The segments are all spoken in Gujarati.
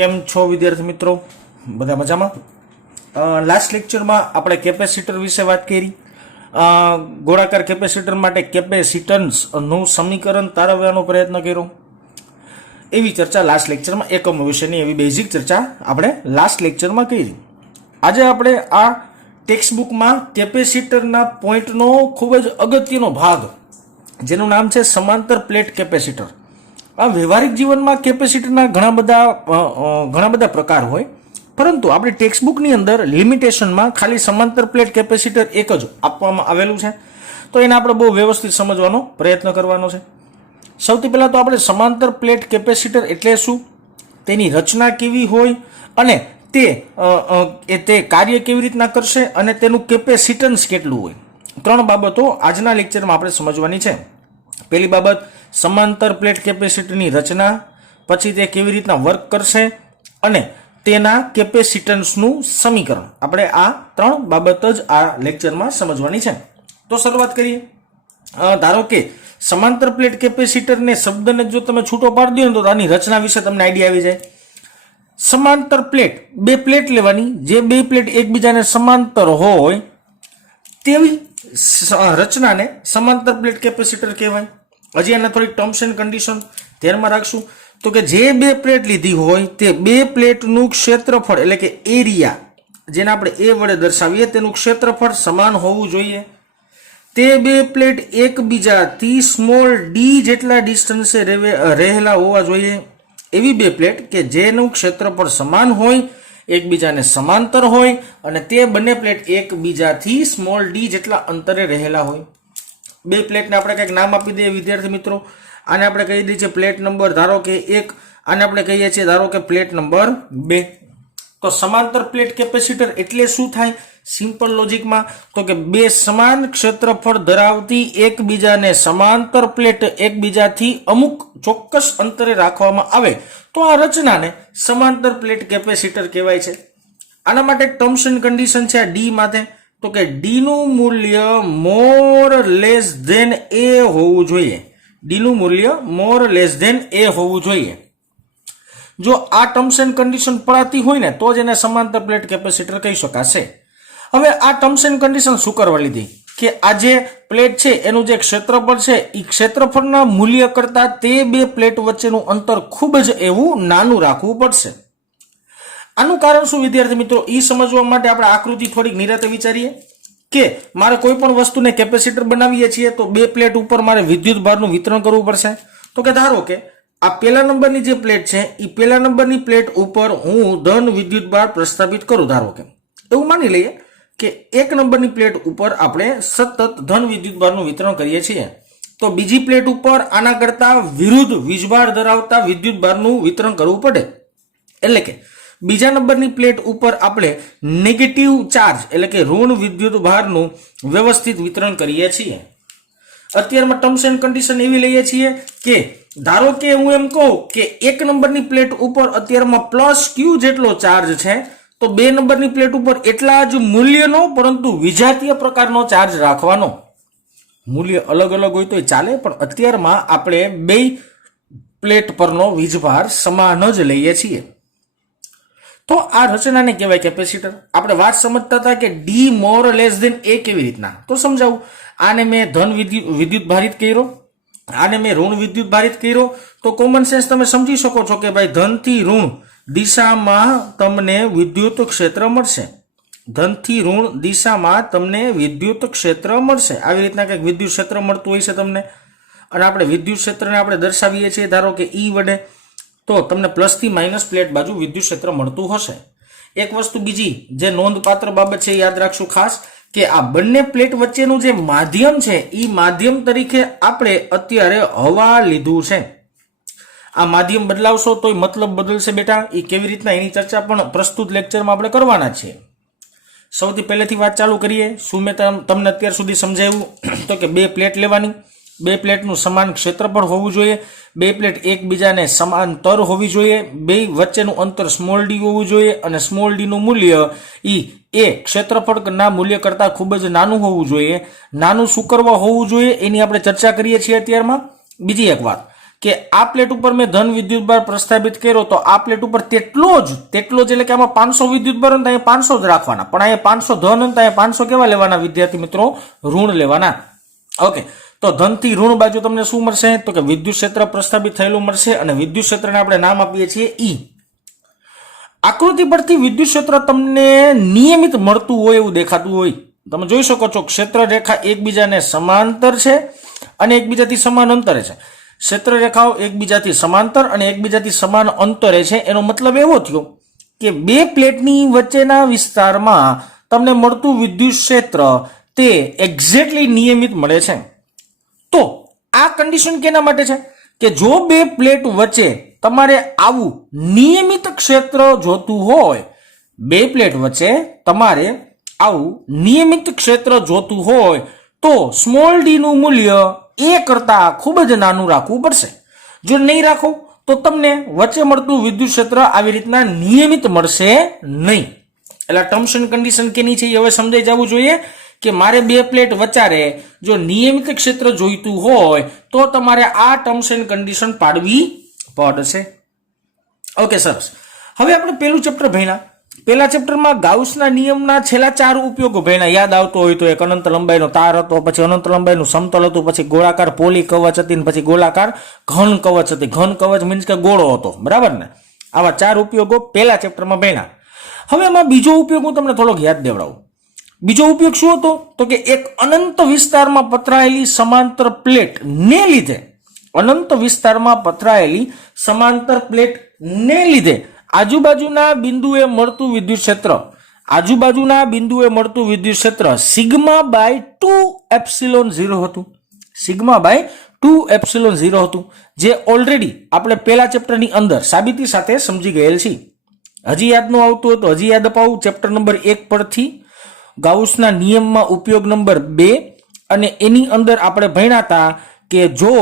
કેમ છો વિદ્યાર્થી મિત્રો? બધા મજામાં? લાસ્ટ લેક્ચરમાં આપણે કેપેસિટર વિશે વાત કરી. ગોળાકાર કેપેસિટર માટે કેપેસિટન્સનું સમીકરણ તારવવાનો પ્રયત્ન કર્યો. એવી ચર્ચા લાસ્ટ લેક્ચરમાં એકમો વિશેની એવી બેઝિક ચર્ચા આપણે લાસ્ટ લેક્ચરમાં કરી. આજે આપણે આ ટેક્સ્ટબુકમાં કેપેસિટરના પોઈન્ટનો ખૂબ જ અગત્યનો ભાગ, જેનું નામ છે સમાંતર પ્લેટ કેપેસિટર. આ વ્યવહારિક જીવનમાં કેપેસિટરના ઘણા બધા પ્રકાર હોય, પરંતુ આપણી ટેક્સ્ટબુકની અંદર લિમિટેશનમાં ખાલી સમાંતર પ્લેટ કેપેસિટર એક જ આપવામાં આવેલું છે. તો એને આપણે બહુ વ્યવસ્થિત સમજવાનો પ્રયત્ન કરવાનો છે. સૌથી પહેલાં તો આપણે સમાંતર પ્લેટ કેપેસિટર એટલે શું, તેની રચના કેવી હોય અને તે કાર્ય કેવી રીતના કરશે અને તેનું કેપેસિટન્સ કેટલું હોય, ત્રણ બાબતો આજના લેક્ચરમાં આપણે સમજવાની છે. પહેલી બાબત સમાંતર પ્લેટ કેપેસિટરની રચના, પછી તે કેવી રીતના વર્ક કરશે અને તેના કેપેસિટન્સનું સમીકરણ. આપણે આ ત્રણ બાબત જ આ લેક્ચરમાં સમજવાની છે. તો શરૂઆત કરીએ. ધારો કે સમાંતર પ્લેટ કેપેસિટરને શબ્દને જો તમે છૂટો પાડી દો ને તો આની રચના વિશે તમને આઈડિયા આવી જાય. સમાંતર પ્લેટ, બે પ્લેટ લેવાની, જે બે પ્લેટ એકબીજાને સમાંતર હોય તેવી રચનાને સમાંતર પ્લેટ કેપેસિટર કહેવાય. હજી એના થોડીક ટર્મ્સ એન્ડ કન્ડિશન ધ્યાનમાં રાખશું. તો કે જે બે પ્લેટ લીધી હોય તે બે પ્લેટનું ક્ષેત્રફળ એટલે કે એરિયા, જેને આપણે એ વડે દર્શાવીએ, તેનું ક્ષેત્રફળ સમાન હોવું જોઈએ. તે બે પ્લેટ એકબીજાથી સ્મોલ ડી જેટલા ડિસ્ટન્સે રહેલા હોવા જોઈએ. એવી બે પ્લેટ કે જેનું ક્ષેત્રફળ સમાન હોય, એકબીજાને સમાંતર હોય અને તે બંને પ્લેટ એકબીજાથી સ્મોલ ડી જેટલા અંતરે રહેલા હોય. બે પ્લેટને આપણે કંઈક નામ આપી દઈએ વિદ્યાર્થી મિત્રો. આને આપણે કહી દઈએ છીએ પ્લેટ નંબર ધારો કે 1, આને આપણે કહીએ છીએ ધારો કે પ્લેટ નંબર 2. તો સમાંતર પ્લેટ કેપેસિટર એટલે શું થાય સિમ્પલ લોજિકમાં? તો કે બે સમાન ક્ષેત્રફળ ધરાવતી એકબીજાને સમાંતર પ્લેટ એકબીજાથી અમુક ચોક્કસ અંતરે રાખવામાં આવે તો આ રચનાને સમાંતર પ્લેટ કેપેસિટર કહેવાય છે. આના માટે ટર્મ્સ એન્ડ કન્ડિશન છે આ ડી માટે. તો કે ડી નું મૂલ્ય મોર લેસ ધેન એ હોવું જોઈએ. ડી નું મૂલ્ય મોર લેસ ધેન એ હોવું જોઈએ. જો આ ટર્મ્સ એન્ડ કન્ડિશન પડાતી હોય ને તો જ એને સમાંતર પ્લેટ કેપેસિટર કહી શકાશે. હવે આ ટર્મ્સ એન્ડ કન્ડિશન શું કરવા લીધી કે આ જે પ્લેટ છે એનું જે ક્ષેત્રફળ છે એ ક્ષેત્રફળના મૂલ્ય કરતા તે બે પ્લેટ વચ્ચેનું અંતર ખૂબ જ એવું નાનું રાખવું પડશે. આનું કારણ શું વિદ્યાર્થી મિત્રો, એ સમજવા માટે આપણે આકૃતિ થોડીક નિરાતે વિચારીએ કે મારે કોઈ પણ વસ્તુને કેપેસિટર બનાવીએ છીએ તો બે પ્લેટ ઉપર મારે વિદ્યુત ભારનું વિતરણ કરવું પડશે. તો કે ધારો કે આ પહેલા નંબરની જે પ્લેટ છે એ પહેલા નંબરની પ્લેટ ઉપર હું ધન વિદ્યુત ભાર પ્રસ્થાપિત કરું. ધારો કે એવું માની લઈએ કે એક નંબરની પ્લેટ ઉપર આપણે સતત ધન વિદ્યુત ભારનું વિતરણ કરીએ છીએ, તો બીજી પ્લેટ ઉપર આના કરતા વિરુદ્ધ વીજભાર ધરાવતા વિદ્યુત ભારનું વિતરણ કરવું પડે. એટલે કે બીજા નંબરની પ્લેટ ઉપર આપણે નેગેટિવ ચાર્જ એટલે કે ઋણ વિદ્યુત ભારનું વ્યવસ્થિત વિતરણ કરીએ છીએ. અત્યારમાં ટર્મ્સ એન્ડ કન્ડિશન એવી લઈએ છીએ કે ધારો કે હું એમ કહું કે એક નંબરની પ્લેટ ઉપર અત્યારમાં પ્લસ ક્યુ જેટલો ચાર્જ છે, તો બે નંબરની પ્લેટ ઉપર એટલા જ મૂલ્યનો પરંતુ વિજાતીય પ્રકારનો ચાર્જ રાખવાનો. મૂલ્ય અલગ અલગ હોય તો ચાલે, પણ અત્યારમાં આપણે બે પ્લેટ પરનો વીજભાર સમાન જ લઈએ છીએ. તો આ રચનાને કહેવાય કેપેસિટર. આપણે વાત સમજતા હતા કે ડી મોર લેસ ધેન એ કેવી રીતના, તો સમજાવું. આને મેં ધન વિદ્યુત ભારિત કર્યો, આને મેં ઋણ વિદ્યુત ભારિત કર્યો. તો કોમન સેન્સ તમે સમજી શકો છો કે ભાઈ ધનથી ઋણ દિશામાં તમને વિદ્યુત ક્ષેત્ર મળશે. ધનથી ઋણ દિશામાં તમને વિદ્યુત ક્ષેત્ર મળશે. આવી રીતના કંઈક વિદ્યુત ક્ષેત્ર મળતું હોય છે તમને, અને આપણે વિદ્યુત ક્ષેત્રને આપણે દર્શાવીએ છીએ ધારો કે ઈ વડે. તો તમને પ્લસ થી માઇનસ પ્લેટ બાજુ વિદ્યુત ક્ષેત્ર મળતું હશે. એક વસ્તુ બીજી જે નોંધપાત્ર બાબત છે યાદ રાખશું ખાસ, કે આ બંને પ્લેટ વચ્ચેનું જે માધ્યમ છે એ માધ્યમ તરીકે આપણે અત્યારે હવા લીધું છે. આ માધ્યમ બદલાવશો તોય મતલબ બદલશે બેટા. એ કેવી રીતના એની ચર્ચા પણ પ્રસ્તુત લેક્ચરમાં આપણે કરવાના છીએ. સૌથી પહેલેથી વાત ચાલુ કરીએ. શું મેં તમને અત્યાર સુધી સમજાવ્યું? તો કે બે પ્લેટ લેવાની, બે પ્લેટનું સમાન ક્ષેત્રફળ હોવું જોઈએ, બે પ્લેટ એકબીજાને સમાંતર હોવી જોઈએ, બે વચ્ચેનું અંતર સ્મોલ ડી હોવું જોઈએ અને સ્મોલ ડી નું મૂલ્ય એ ક્ષેત્રફળના મૂલ્ય કરતાં ખૂબ જ નાનું હોવું જોઈએ. નાનું શું કરવા હોવું જોઈએ એની આપણે ચર્ચા કરીએ છીએ અત્યારમાં. બીજી એક વાત કે આ પ્લેટ ઉપર મેં ધન વિદ્યુત ભાર પ્રસ્થાપિત કર્યો તો આ પ્લેટ ઉપર તેટલો જ એટલે કે આમાં 500 વિદ્યુત ભાર હોય તો અહીંયા 500 જ રાખવાના, પણ અહીંયા 500 ધન હોય તો અહીંયા 500 કેવા લેવાના વિદ્યાર્થી મિત્રો? ઋણ લેવાના. ઓકે, તો ધન થી ઋણ બાજુ તમને શું મળશે? તો કે વિદ્યુત ક્ષેત્ર પ્રસ્થાપિત થયેલું મળશે અને વિદ્યુત ક્ષેત્રને આપણે નામ આપીએ છીએ ઈ. આકૃતિ પરથી વિદ્યુત ક્ષેત્ર તમને નિયમિત મળતું હોય એવું દેખાતું હોય. તમે જોઈ શકો છો ક્ષેત્ર રેખા એકબીજાને સમાંતર છે અને એકબીજાથી સમાન અંતરે છે. ક્ષેત્ર રેખાઓ એકબીજાથી સમાંતર અને એકબીજાથી સમાન અંતરે છે. એનો મતલબ એવો થયો કે બે પ્લેટની વચ્ચેના વિસ્તારમાં તમને મળતું વિદ્યુત ક્ષેત્ર તે એક્ઝેક્ટલી નિયમિત મળે છે. તો આ કન્ડિશન કેના માટે છે? કે જો બે પ્લેટ વચ્ચે તમારે આવું નિયમિત ક્ષેત્ર જોતું હોય, બે પ્લેટ વચ્ચે તમારે આવું નિયમિત ક્ષેત્ર જોતું હોય તો સ્મોલ ડી નું મૂલ્ય એ કરતા ખૂબ જ નાનું રાખવું પડશે. જો નહીં રાખો તો તમને વચ્ચે મળતું વિદ્યુત ક્ષેત્ર આવી રીતના નિયમિત મળશે નહીં. એટલે ટર્મ્સ એન્ડ કન્ડિશન કેની છે હવે સમજાઈ જવું જોઈએ કે મારે બે પ્લેટ વચ્ચે જો નિયમિત ક્ષેત્ર જોઈતું હોય તો તમારે આ ટર્મ્સ એન્ડ કન્ડિશન પાડવી પડશે. ઓકે, સરસ. હવે આપણે પેલું ચેપ્ટર ભણ્યા. પેલા ચેપ્ટરમાં ગાઉસના નિયમના છેલ્લા 4 ઉપયોગો ભણ્યા. યાદ આવતો હોય તો એક અનંત લંબાઈનો તાર હતો, પછી અનંત લંબાઈનું સમતલ હતું, પછી ગોળાકાર પોલી કવચ હતી, પછી ગોળાકાર ઘન કવચ હતી. ઘન કવચ મીન્સ કે ગોળો હતો, બરાબર ને? આવા 4 ઉપયોગો પેલા ચેપ્ટરમાં ભણ્યા. હવે એમાં બીજો ઉપયોગ હું તમને થોડોક યાદ દેવડાવું. બીજો ઉપયોગ શું હતો? તો કે એક અનંત વિસ્તારમાં પથરાયેલી સમાંતર પ્લેટ ને લીધે, અનંત વિસ્તારમાં પથરાયેલી સમાંતર પ્લેટ ને લીધે આજુબાજુના બિંદુએ મળતું વિદ્યુત ક્ષેત્ર, આજુબાજુના બિંદુએ મળતું વિદ્યુત ક્ષેત્ર સિગ્મા બાય 2 એપ્સિલોન 0 હતું. સિગ્મા બાય 2 એપ્સિલોન 0 હતું, જે ઓલરેડી આપણે પેલા ચેપ્ટરની અંદર સાબિતી સાથે સમજી ગયેલ છીએ. હજી યાદ ન આવતું હોય તો હજી યાદ અપાવું. ચેપ્ટર નંબર 1 પરથી ગાઉસના નિયમમાં ઉપયોગ નંબર 2 અને એની અંદર આપણે ભણ્યા હતા કે જો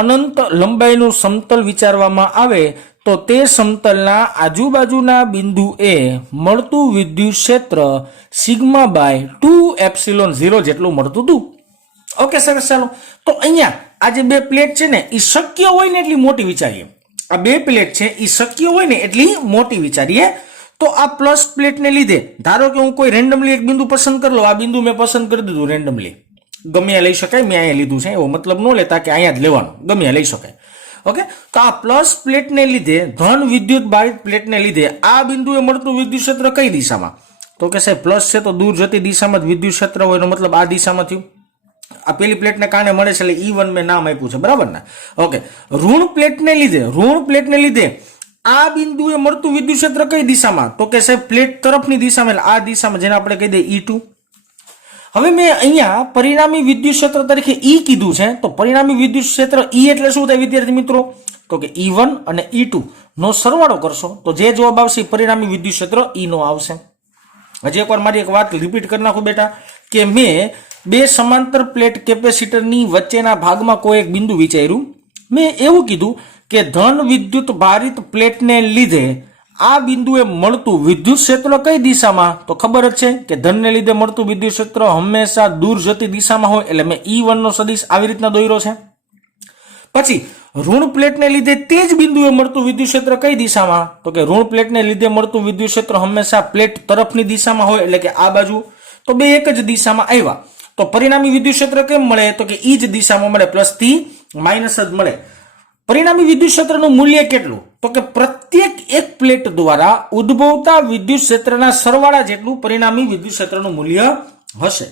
અનંત લંબાઈનું સમતલ વિચારવામાં આવે તો તે સમતલના આજુબાજુના બિંદુએ મળતું વિદ્યુત ક્ષેત્ર સિગ્મા બાય 2 એપ્સિલોન 0 જેટલું મળતું હતું. ઓકે, સરસ. ચાલો, તો અહીંયા આ જે બે પ્લેટ છે ને એ શક્ય હોય ને એટલી મોટી વિચારીએ. આ બે પ્લેટ છે એ શક્ય હોય ને એટલી મોટી વિચારીએ. તો આ પ્લસ પ્લેટને લીધે ધારો કે હું કોઈ રેન્ડમલી એક બિંદુ પસંદ કરી લઉં. આ બિંદુ મેં પસંદ કરી દીધું રેન્ડમલી, ગમે ત્યાં લઈ શકાય. મેં અહીંયા લીધું છે એવો મતલબ ન લેતા કે અહીંયા જ લેવાનું, ગમે ત્યાં લઈ શકાય. ઓકે, તો આ પ્લસ પ્લેટને લીધે, ધન વિદ્યુત ભારિત પ્લેટને લીધે આ બિંદુએ મળતું વિદ્યુત ક્ષેત્ર કઈ દિશામાં? તો કે સાહેબ પ્લસ છે તો દૂર જતી દિશામાં જ વિદ્યુત ક્ષેત્ર હોય, એનો મતલબ આ દિશામાં થયું. આ પેલી પ્લેટને કારણે મળે છે એટલે E1 મેં નામ આપ્યું છે, બરાબર ને? ઓકે, ઋણ પ્લેટને લીધે આ બિંદુએ મળતું વિદ્યુત ક્ષેત્ર કઈ દિશામાં? તો કે સાહેબ પ્લેટ તરફની દિશામાં, એટલે આ દિશામાં, જેને આપણે કહી દઈએ E2. હવે મેં અહીંયા પરિણામી વિદ્યુત ક્ષેત્ર તરીકે E કીધું છે, તો પરિણામી વિદ્યુત ક્ષેત્ર E એટલે શું થાય વિદ્યાર્થી મિત્રો? તો કે E1 અને E2 નો સરવાળો કરશો તો જે જવાબ આવશે પરિણામી વિદ્યુત ક્ષેત્ર E નો આવશે. હજી એકવાર મારી એક વાત રિપીટ કરી નાખું બેટા, કે મેં બે સમાંતર પ્લેટ કેપેસિટરની વચ્ચેના ભાગમાં કોઈ એક બિંદુ વિચાર્યું. મેં એવું કીધું કે ધન વિદ્યુત ભારિત પ્લેટને લીધે આ બિંદુએ મળતું વિદ્યુત ક્ષેત્ર કઈ દિશામાં? તો ખબર જ છે કે ધનને લીધે મળતું વિદ્યુત ક્ષેત્ર હંમેશા દૂર જતી દિશામાં હોય, એટલે મેં E1 નો સદિશ આવી રીતના દોર્યો છે. પછી ઋણ પ્લેટને લીધે તે જ બિંદુએ મળતું વિદ્યુત ક્ષેત્ર કઈ દિશામાં? તો કે ઋણ પ્લેટને લીધે મળતું વિદ્યુત ક્ષેત્ર હંમેશા પ્લેટ તરફની દિશામાં હોય, એટલે કે આ બાજુ. તો બે એક જ દિશામાં આવ્યા તો પરિણામી વિદ્યુત ક્ષેત્ર કેમ મળે? તો કે ઈ જ દિશામાં મળે, પ્લસ થી માઇનસ જ મળે. પરિણામી વિદ્યુત ક્ષેત્રનું મૂલ્ય કેટલું? તો કે પ્રત્યેક એક પ્લેટ દ્વારા ઉદ્ભવતા વિદ્યુત ક્ષેત્રના સરવાળા જેટલું પરિણામી વિદ્યુત ક્ષેત્રનું મૂલ્ય હશે.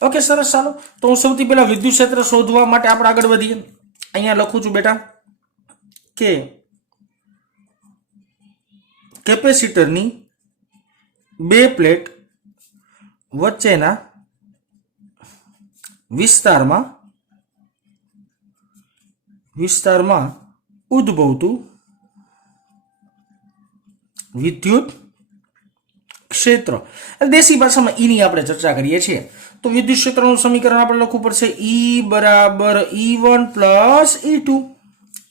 ઓકે, સરસ. ચાલો, તો હું સૌથી પહેલા વિદ્યુત ક્ષેત્ર શોધવા માટે આપણે આગળ વધીએ. અહીંયા લખું છું બેટા કે કેપેસિટરની બે પ્લેટ વચ્ચેના વિસ્તારમાં ઉદ્ભવતું વિદ્યુત ક્ષેત્ર. દેશી ભાષામાં E ની આપણે ચર્ચા કરીએ છીએ. તો વિદ્યુત ક્ષેત્રનું સમીકરણ આપણે લખવું પડશે E બરાબર E1 પ્લસ E2.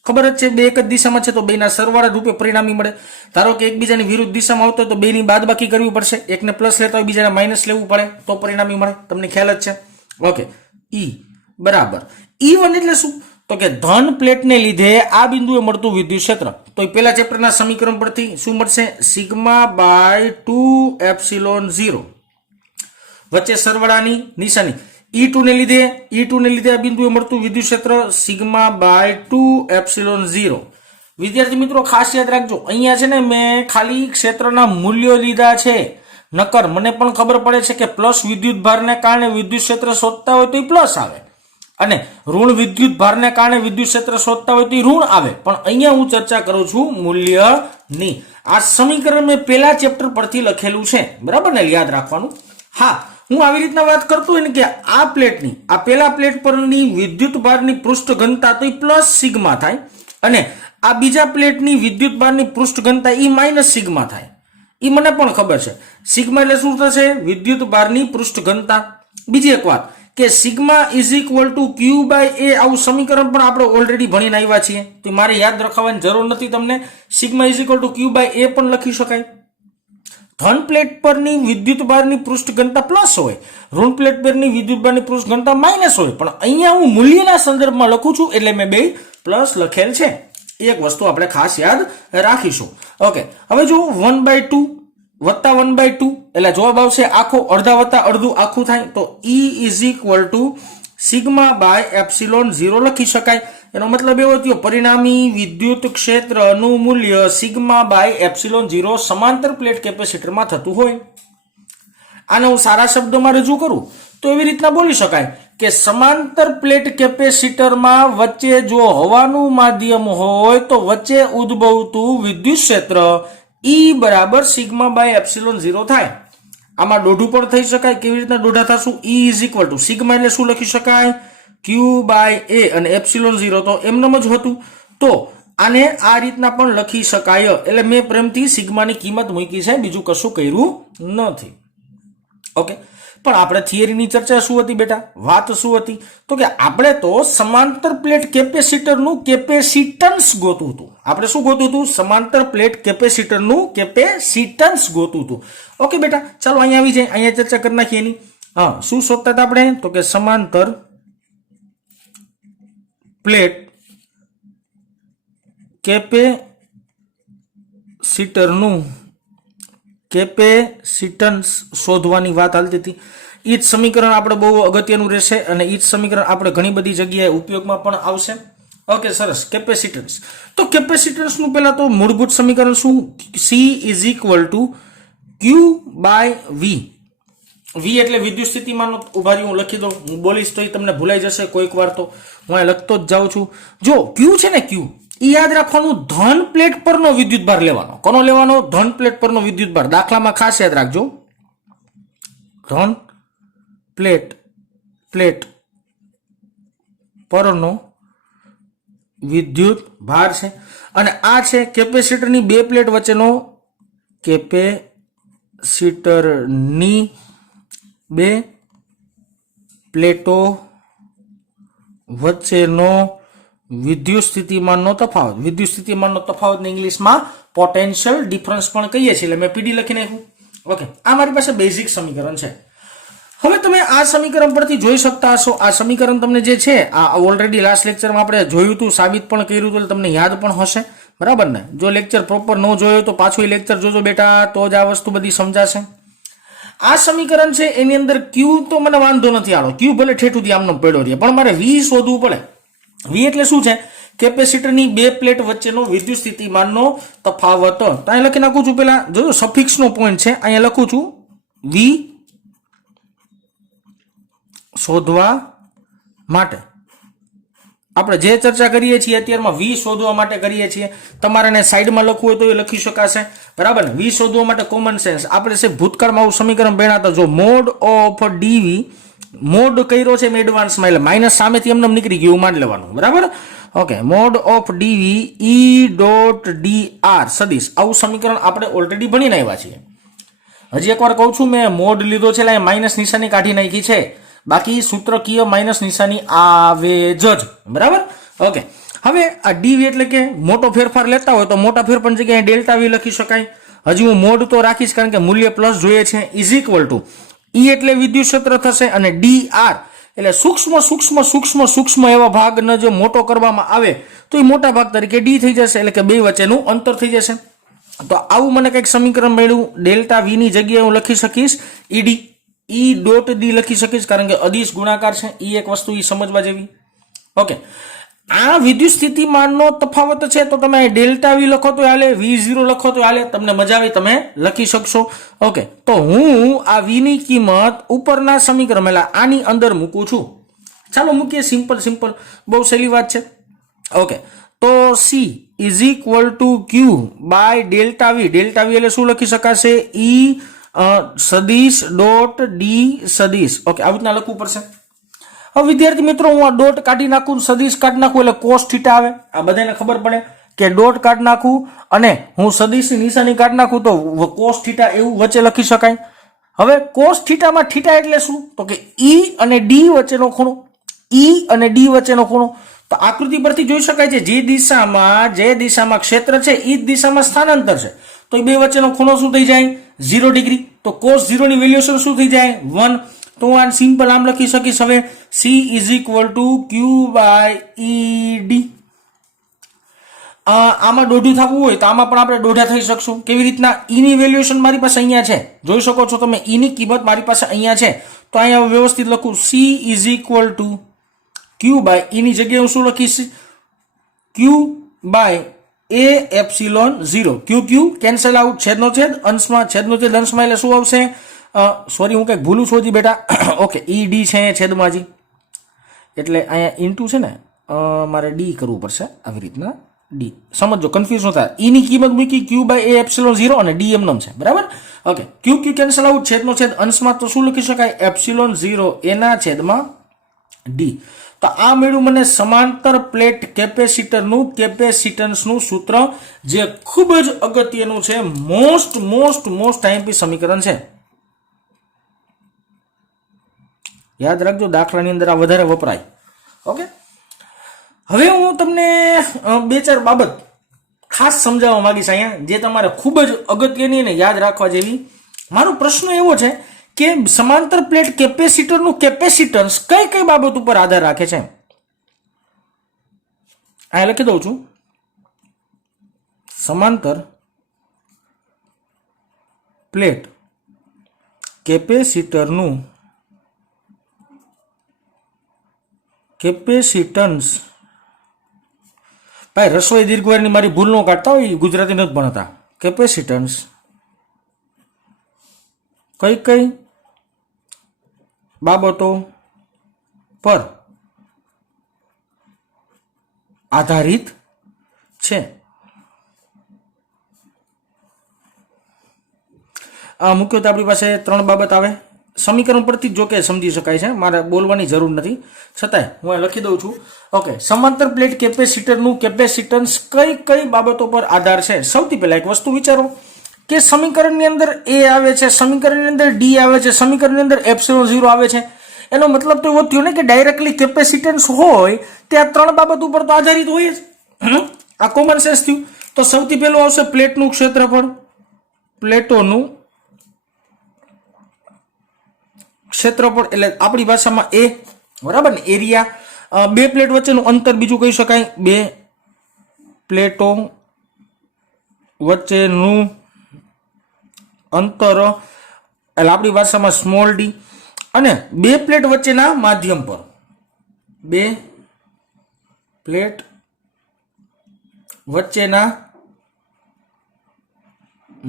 ખબર જ છે બે એક જ દિશામાં છે તો બેના સરવાળા રૂપે પરિણામી મળે. ધારો કે એકબીજાની વિરુદ્ધ દિશામાં આવતો તો બેની બાદબાકી કરવી પડશે, એકને પ્લસ લેતા હોય બીજાને માઇનસ લેવું પડે તો પરિણામી મળે. તમને ખ્યાલ જ છે. ઓકે, E બરાબર E1 એટલે શું? તો કે ધન પ્લેટને લીધે આ બિંદુએ મળતું વિદ્યુત ક્ષેત્ર, તો એ પેલા ચેપ્ટરના સમીકરણ પરથી શું મળશે? સિગ્મા બાય 2 એપ્સિલોન 0 વચ્ચે સરવાળાની નિશાની E2 ને લીધે આ બિંદુએ મળતું વિદ્યુત ક્ષેત્ર સિગ્મા બાય 2 એપ્સિલોન 0. વિદ્યાર્થી મિત્રો ખાસ યાદ રાખજો, અહીંયા છે ને મેં ખાલી ક્ષેત્રના મૂલ્યો લીધા છે, નકર મને પણ ખબર પડે છે કે પ્લસ વિદ્યુત ભારને કારણે વિદ્યુત ક્ષેત્ર શોધતા હોય તો એ પ્લસ આવે અને ઋણ વિદ્યુત ભારને કારણે વિદ્યુત ક્ષેત્ર શોધતા હોય તો ઋણ આવે, પણ અહીંયા હું ચર્ચા કરું છું મૂલ્યની. આ સમીકરણ મેં પેલા ચેપ્ટર પરથી લખેલું છે, બરાબર ને? યાદ રાખવાનું. હા, હું આવી રીતના વાત કરતો હોય ને કે આ પ્લેટની, આ પેલા પ્લેટ પરની વિદ્યુત ભારની પૃષ્ઠ ઘનતા તો એ પ્લસ સિગ્મા થાય અને આ બીજા પ્લેટની વિદ્યુત ભારની પૃષ્ઠ ઘનતા એ માઇનસ સિગ્મા થાય. એ મને પણ ખબર છે. સિગ્મા એટલે શું થશે? વિદ્યુત ભારની પૃષ્ઠ ઘનતા. બીજી એક વાત કે sigma is equal to q by a, આવું સમીકરણ પણ આપણે ઓલરેડી ભણીને આવ્યા છીએ, તો મારે યાદ રખાવવાની જરૂર નથી તમને. Sigma is equal to q by a પણ લખી શકાય. ધન પ્લેટ પરની વિદ્યુત ભારની પૃષ્ઠ ઘનતા પ્લસ હોય, ઋણ પ્લેટ પરની વિદ્યુત ભારની પૃષ્ઠ ઘનતા માઇનસ હોય, પણ અહીંયા હું મૂલ્યના સંદર્ભમાં લખું છું એટલે મેં બે પ્લસ લખેલ છે. એક વસ્તુ આપણે ખાસ યાદ રાખીશું. ઓકે, હવે જો 1/2 વત્તા 1/2 એટલે જવાબ આવશે આખો, અડધા વત્તા અડધું આખું થાય, તો E is equal to sigma by epsilon 0 લખી શકાય. એનો મતલબ એવો થયો પરિણામી વિદ્યુત ક્ષેત્રનું મૂલ્ય સિગ્મા બાય એપ્સિલોન 0 સમાંતર પ્લેટ કેપેસિટરમાં થતું હોય. આને હું સારા શબ્દોમાં રજૂ કરું તો એવી રીતના બોલી શકાય કે સમાંતર પ્લેટ કેપેસિટરમાં વચ્ચે જો હવાનું માધ્યમ હોય તો વચ્ચે ઉદ્ભવતું વિદ્યુત ક્ષેત્ર E બરાબર સિગ્મા બાય એપ્સિલોન 0 થાય. આમાં દોઢું પણ થઈ શકાય. કેવી રીતના દોઢા થશું? E is equal to sigma એટલે શું લખી શકાય? ક્યુ બાય એ અને એપ્સિલોન 0 તો એમનેમ જ હતું, તો આને આ રીતના પણ લખી શકાય. એટલે મેં પ્રેમથી સિગ્માની કિંમત મૂકી છે, બીજું કશું કર્યું નથી. ઓકે, પણ આપણે થિયરીની ચર્ચા શું હતી બેટા? વાત શું હતી? તો કે આપણે તો સમાંતર પ્લેટ કેપેસિટરનું કેપેસિટન્સ ગોતું હતું. આપણે શું ગોતું હતું? સમાંતર પ્લેટ કેપેસિટરનું કેપેસિટન્સ ગોતું હતું. ઓકે બેટા, ચાલો અહીંયા આવી જાય, અહીંયા ચર્ચા કરી નાખીએ એની. હા, શું શોધતા હતા આપણે? તો કે સમાંતર પ્લેટ કેપેસિટરનું કેપેસિટન્સ શોધવાની વાત હાલતી હતી. ઈ જ સમીકરણ આપણે બહુ અગત્યનું રહેશે અને ઈ જ સમીકરણ આપણે ઘણી બધી જગ્યાએ ઉપયોગમાં પણ આવશે. ઓકે, સરસ. કેપેસિટન્સ, તો કેપેસિટન્સનું પહેલા તો મૂળભૂત સમીકરણ શું? C is equal to q by V. V એટલે વિદ્યુત સ્થિતિમાનનો. ઉભા રહ્યું, હું લખી દઉં. હું બોલીશ તો તમને ભૂલાઈ જશે કોઈક વાર, તો હું અહીં લખતો જ જાઉં છું. જો ક્યુ છે ને, ક્યુ એ યાદ રાખવાનું, ધન પ્લેટ પરનો વિદ્યુત ભાર લેવાનો. કોનો લેવાનો? ધન પ્લેટ પરનો વિદ્યુત ભાર. દાખલામાં ખાસ યાદ રાખજો, ધન પ્લેટ પરનો વિદ્યુત ભાર છે અને આ છે કેપેસિટરની બે પ્લેટ વચ્ચેનો, કેપેસિટરની બે પ્લેટો વચ્ચેનો વિદ્યુત સ્થિતિમાનનો તફાવત. વિદ્યુત સ્થિતિમાનનો તફાવતને ઇંગ્લિશમાં પોટેન્શિયલ ડિફરન્સ પણ કહીએ છીએ, એટલે મેં પીડી લખી નાખ્યું. ઓકે, આ મારી પાસે બેઝિક સમીકરણ છે. હવે તમે આ સમીકરણ પરથી જોઈ શકતા હશો, આ સમીકરણ તમને જે છે આ ઓલરેડી લાસ્ટ લેક્ચરમાં આપણે જોયું હતું, સાબિત પણ કર્યું હતું, એટલે તમને યાદ પણ હશે, બરાબર ને? જો લેક્ચર પ્રોપર ન જોયો તો પાછું લેક્ચર જોજો બેટા, તો જ આ વસ્તુ બધી સમજાશે. આ સમીકરણ છે એની અંદર ક્યુ તો મને વાંધો નથી, આલો ક્યુ ભલે ઠેઠુંથી આમનો પડ્યો રહે, પણ મારે વી શોધવું પડે. વી એટલે શું છે? કેપેસિટરની બે પ્લેટ વચ્ચેનો વિદ્યુત સ્થિતિમાનનો તફાવત. તો અહીં લખી નાખું છું, પેલા જો સફિક્સનો પોઈન્ટ છે, અહીંયા લખું છું વી શોધવા માટે. આપણે જે ચર્ચા કરીએ છીએ અત્યારમાં વી શોધવા માટે કરીએ છીએ. તમારે એને સાઈડમાં લખવું હોય તો એ લખી શકાશે, બરાબર ને? વી શોધવા માટે કોમન સેન્સ. આપણે છે ભૂતકાળમાં આવું સમીકરણ ભણ્યા હતા, જો મોડ ઓફ ડીવી, મોડ કર્યો છે એડવાન્સમાં, એટલે માઇનસ સામેથી એમને નીકળી ગયું માન લેવાનું, બરાબર? Okay, mode of d v e dot d r સદીશ, આવું સમીકરણ આપણે ઓલરેડી ભણીને આવ્યા છીએ. હજી એકવાર કહું છું, મેં મોડ લીધો છે એટલે માઇનસ નિશાની કાઢી નાખી છે, બાકી સૂત્રકીય માઇનસ નિશાની આવે જ, બરાબર? ઓકે, હવે આ ડીવી એટલે કે મોટો ફેરફાર લેતા હોય તો મોટા ફેરફારની જગ્યાએ ડેલ્ટા વી લખી શકાય. હજી હું મોડ તો રાખીશ કારણ કે મૂલ્ય પ્લસ જોઈએ છે. ઇઝ ઇક્વલ ટુ ઈ એટલે વિદ્યુત ક્ષેત્ર થશે અને ડી આર એટલે સૂક્ષ્મ સૂક્ષ્મ સૂક્ષ્મ સૂક્ષ્મ એવા ભાગને જો મોટો કરવામાં આવે તો એ મોટા ભાગ તરીકે ડી થઈ જશે, એટલે કે બે વચ્ચેનું અંતર થઈ જશે. તો આવું મને કંઈક સમીકરણ મળ્યું. ડેલ્ટા વી ની જગ્યાએ હું લખી શકીશ ઈડી, ઈ ડોટ ડી લખી શકીશ, કારણ કે અદિશ ગુણાકાર છે. એ એક વસ્તુ એ સમજવા જેવી. ઓકે, આ વિદ્યુત સ્થિતિમાનનો તફાવત છે, તો તમે ડેલ્ટા વી લખો તો હાલે, V0 લખો તો હાલે, તમને મજા આવે તમે લખી શકશો. ઓકે, તો હું આ વી ની કિંમત ઉપરના સમીકરણ એટલે આની અંદર મૂકું છું. ચાલો મૂકીએ, સિમ્પલ સિમ્પલ, બહુ સહેલી વાત છે. ઓકે, તો C is equal to q by delta v. Delta v એટલે શું લખી શકાશે? ઈ સદિશ ડોટ ડી સદિશ. ઓકે, આવી રીતના લખવું પડશે. હવે વિદ્યાર્થી મિત્રો, હું આ ડોટ કાઢી નાખું, સદિશ કાઢી નાખું એટલે કોસ થીટા આવે. આ બધાને ખબર પડે કે ડોટ કાઢી નાખું અને હું સદિશની નિશાની કાઢી નાખું તો કોસ થીટા એવું વચ્ચે લખી શકાય. હવે કોસ થીટામાં થીટા એટલે શું? તો કે ઈ અને ડી વચ્ચેનો ખૂણો. ઈ અને ડી વચ્ચેનો ખૂણો. તો આકૃતિ પરથી જોઈ શકાય છે, જે દિશામાં ક્ષેત્ર છે એ જ દિશામાં સ્થાનાંતર છે, તો એ બે વચ્ચેનો ખૂણો શું થઈ જાય? 0 ડિગ્રી. તો કોસ 0 ની વેલ્યુએશન શું થઈ જાય? 1. તો હું આ સિમ્પલ આમ લખી શકીશ હવે, C is equal to q by e d. આમાં દોઢું થવું હોય તો આમાં પણ આપણે દોઢા થઈ શકશું. કેવી રીતના? ઈ ની વેલ્યુએશન મારી પાસે અહીંયા છે, જોઈ શકો છો તમે, ઈ ની કિંમત મારી પાસે અહીંયા છે. તો અહીંયા વ્યવસ્થિત લખું, C is equal to q by E ની જગ્યાએ હું શું લખીશ? Q by a epsilon 0. Q q cancel out, છેદનો છેદ અંશમાં, છેદનો છેદ અંશમાં એટલે શું આવશે? સોરી, હું કંઈક ભૂલું છું હજી બેટા. ઓકે, ઈ ડી છે છેદમાં હજી, એટલે અહીંયા ઇન્ટુ છે ને, મારે ડી કરવું પડશે આવી રીતના. ડી સમજો, કન્ફ્યુઝ ન થાય. ઈ ની કિંમત મૂકી ક્યુ બાય એ એપ્સિલોન 0 અને ડી એમ છે, બરાબર. ઓકે, ક્યુ ક્યુ કેન્સલ આઉટ, છેદનો છેદ અંશમાં, તો શું લખી શકાય? એપ્સિલોન 0 એના છેદમાં ડી. તો આ મળ્યું મને સમાંતર પ્લેટ કેપેસિટરનું કેપેસિટન્સનું સૂત્ર, જે ખૂબ જ અગત્યનું છે. મોસ્ટ મોસ્ટ મોસ્ટ આઈએમપી સમીકરણ છે. યાદ રાખજો, દાખલાની અંદર આ વધારે વપરાય. ઓકે, હવે હું તમને બે ચાર બાબત ખાસ સમજાવવા માંગીશ અહીંયા, જે તમારે ખૂબ જ અગત્યની અને યાદ રાખવા જેવી. મારો પ્રશ્ન એવો છે કે સમાંતર પ્લેટ કેપેસિટરનું કેપેસિટન્સ કઈ કઈ બાબત ઉપર આધાર રાખે છે? આ લખી દઉં છું, સમાંતર પ્લેટ કેપેસિટરનું કેપેસિટન્સ. ભાઈ રસોઈ દીર્ઘવારની મારી ભૂલ ન કાઢતા હોય, ગુજરાતી નથી ભણતા. કેપેસિટન્સ કઈ કઈ બાબતો પર આધારિત છે? મુખ્ય તો આપણી પાસે 3 બાબત આવે. સમીકરણ પરથી જો કે સમજી શકાય છે, મારે બોલવાની જરૂર નથી, છતાંય હું લખી દઉં છું. ઓકે, સમાંતર પ્લેટ કેપેસિટરનું કેપેસિટન્સ કઈ કઈ બાબતો પર આધાર છે? સૌથી પહેલા એક વસ્તુ વિચારો કે સમીકરણની અંદર એ આવે છે, સમીકરણની અંદર ડી આવે છે, સમીકરણની અંદર એપ્સિલોન 0 આવે છે. એનો મતલબ તો એવો થયો ને કે ડાયરેક્ટલી કેપેસિટન્સ હોય તે આ 3 બાબત ઉપર તો આધારિત હોય જ. આ કોમન સેન્સ થયું. તો સૌથી પહેલું આવશે પ્લેટનું ક્ષેત્રફળ. પ્લેટોનું ક્ષેત્રફળ એટલે આપણી ભાષામાં એ, બરાબર ને, એરિયા. બે પ્લેટ વચ્ચેનું અંતર બીજું કહી શકાય, બે પ્લેટો વચ્ચેનું અંતર એટલે આપણી ભાષામાં સ્મોલ ડી. અને બે પ્લેટ વચ્ચેના માધ્યમ પર, બે પ્લેટ વચ્ચેના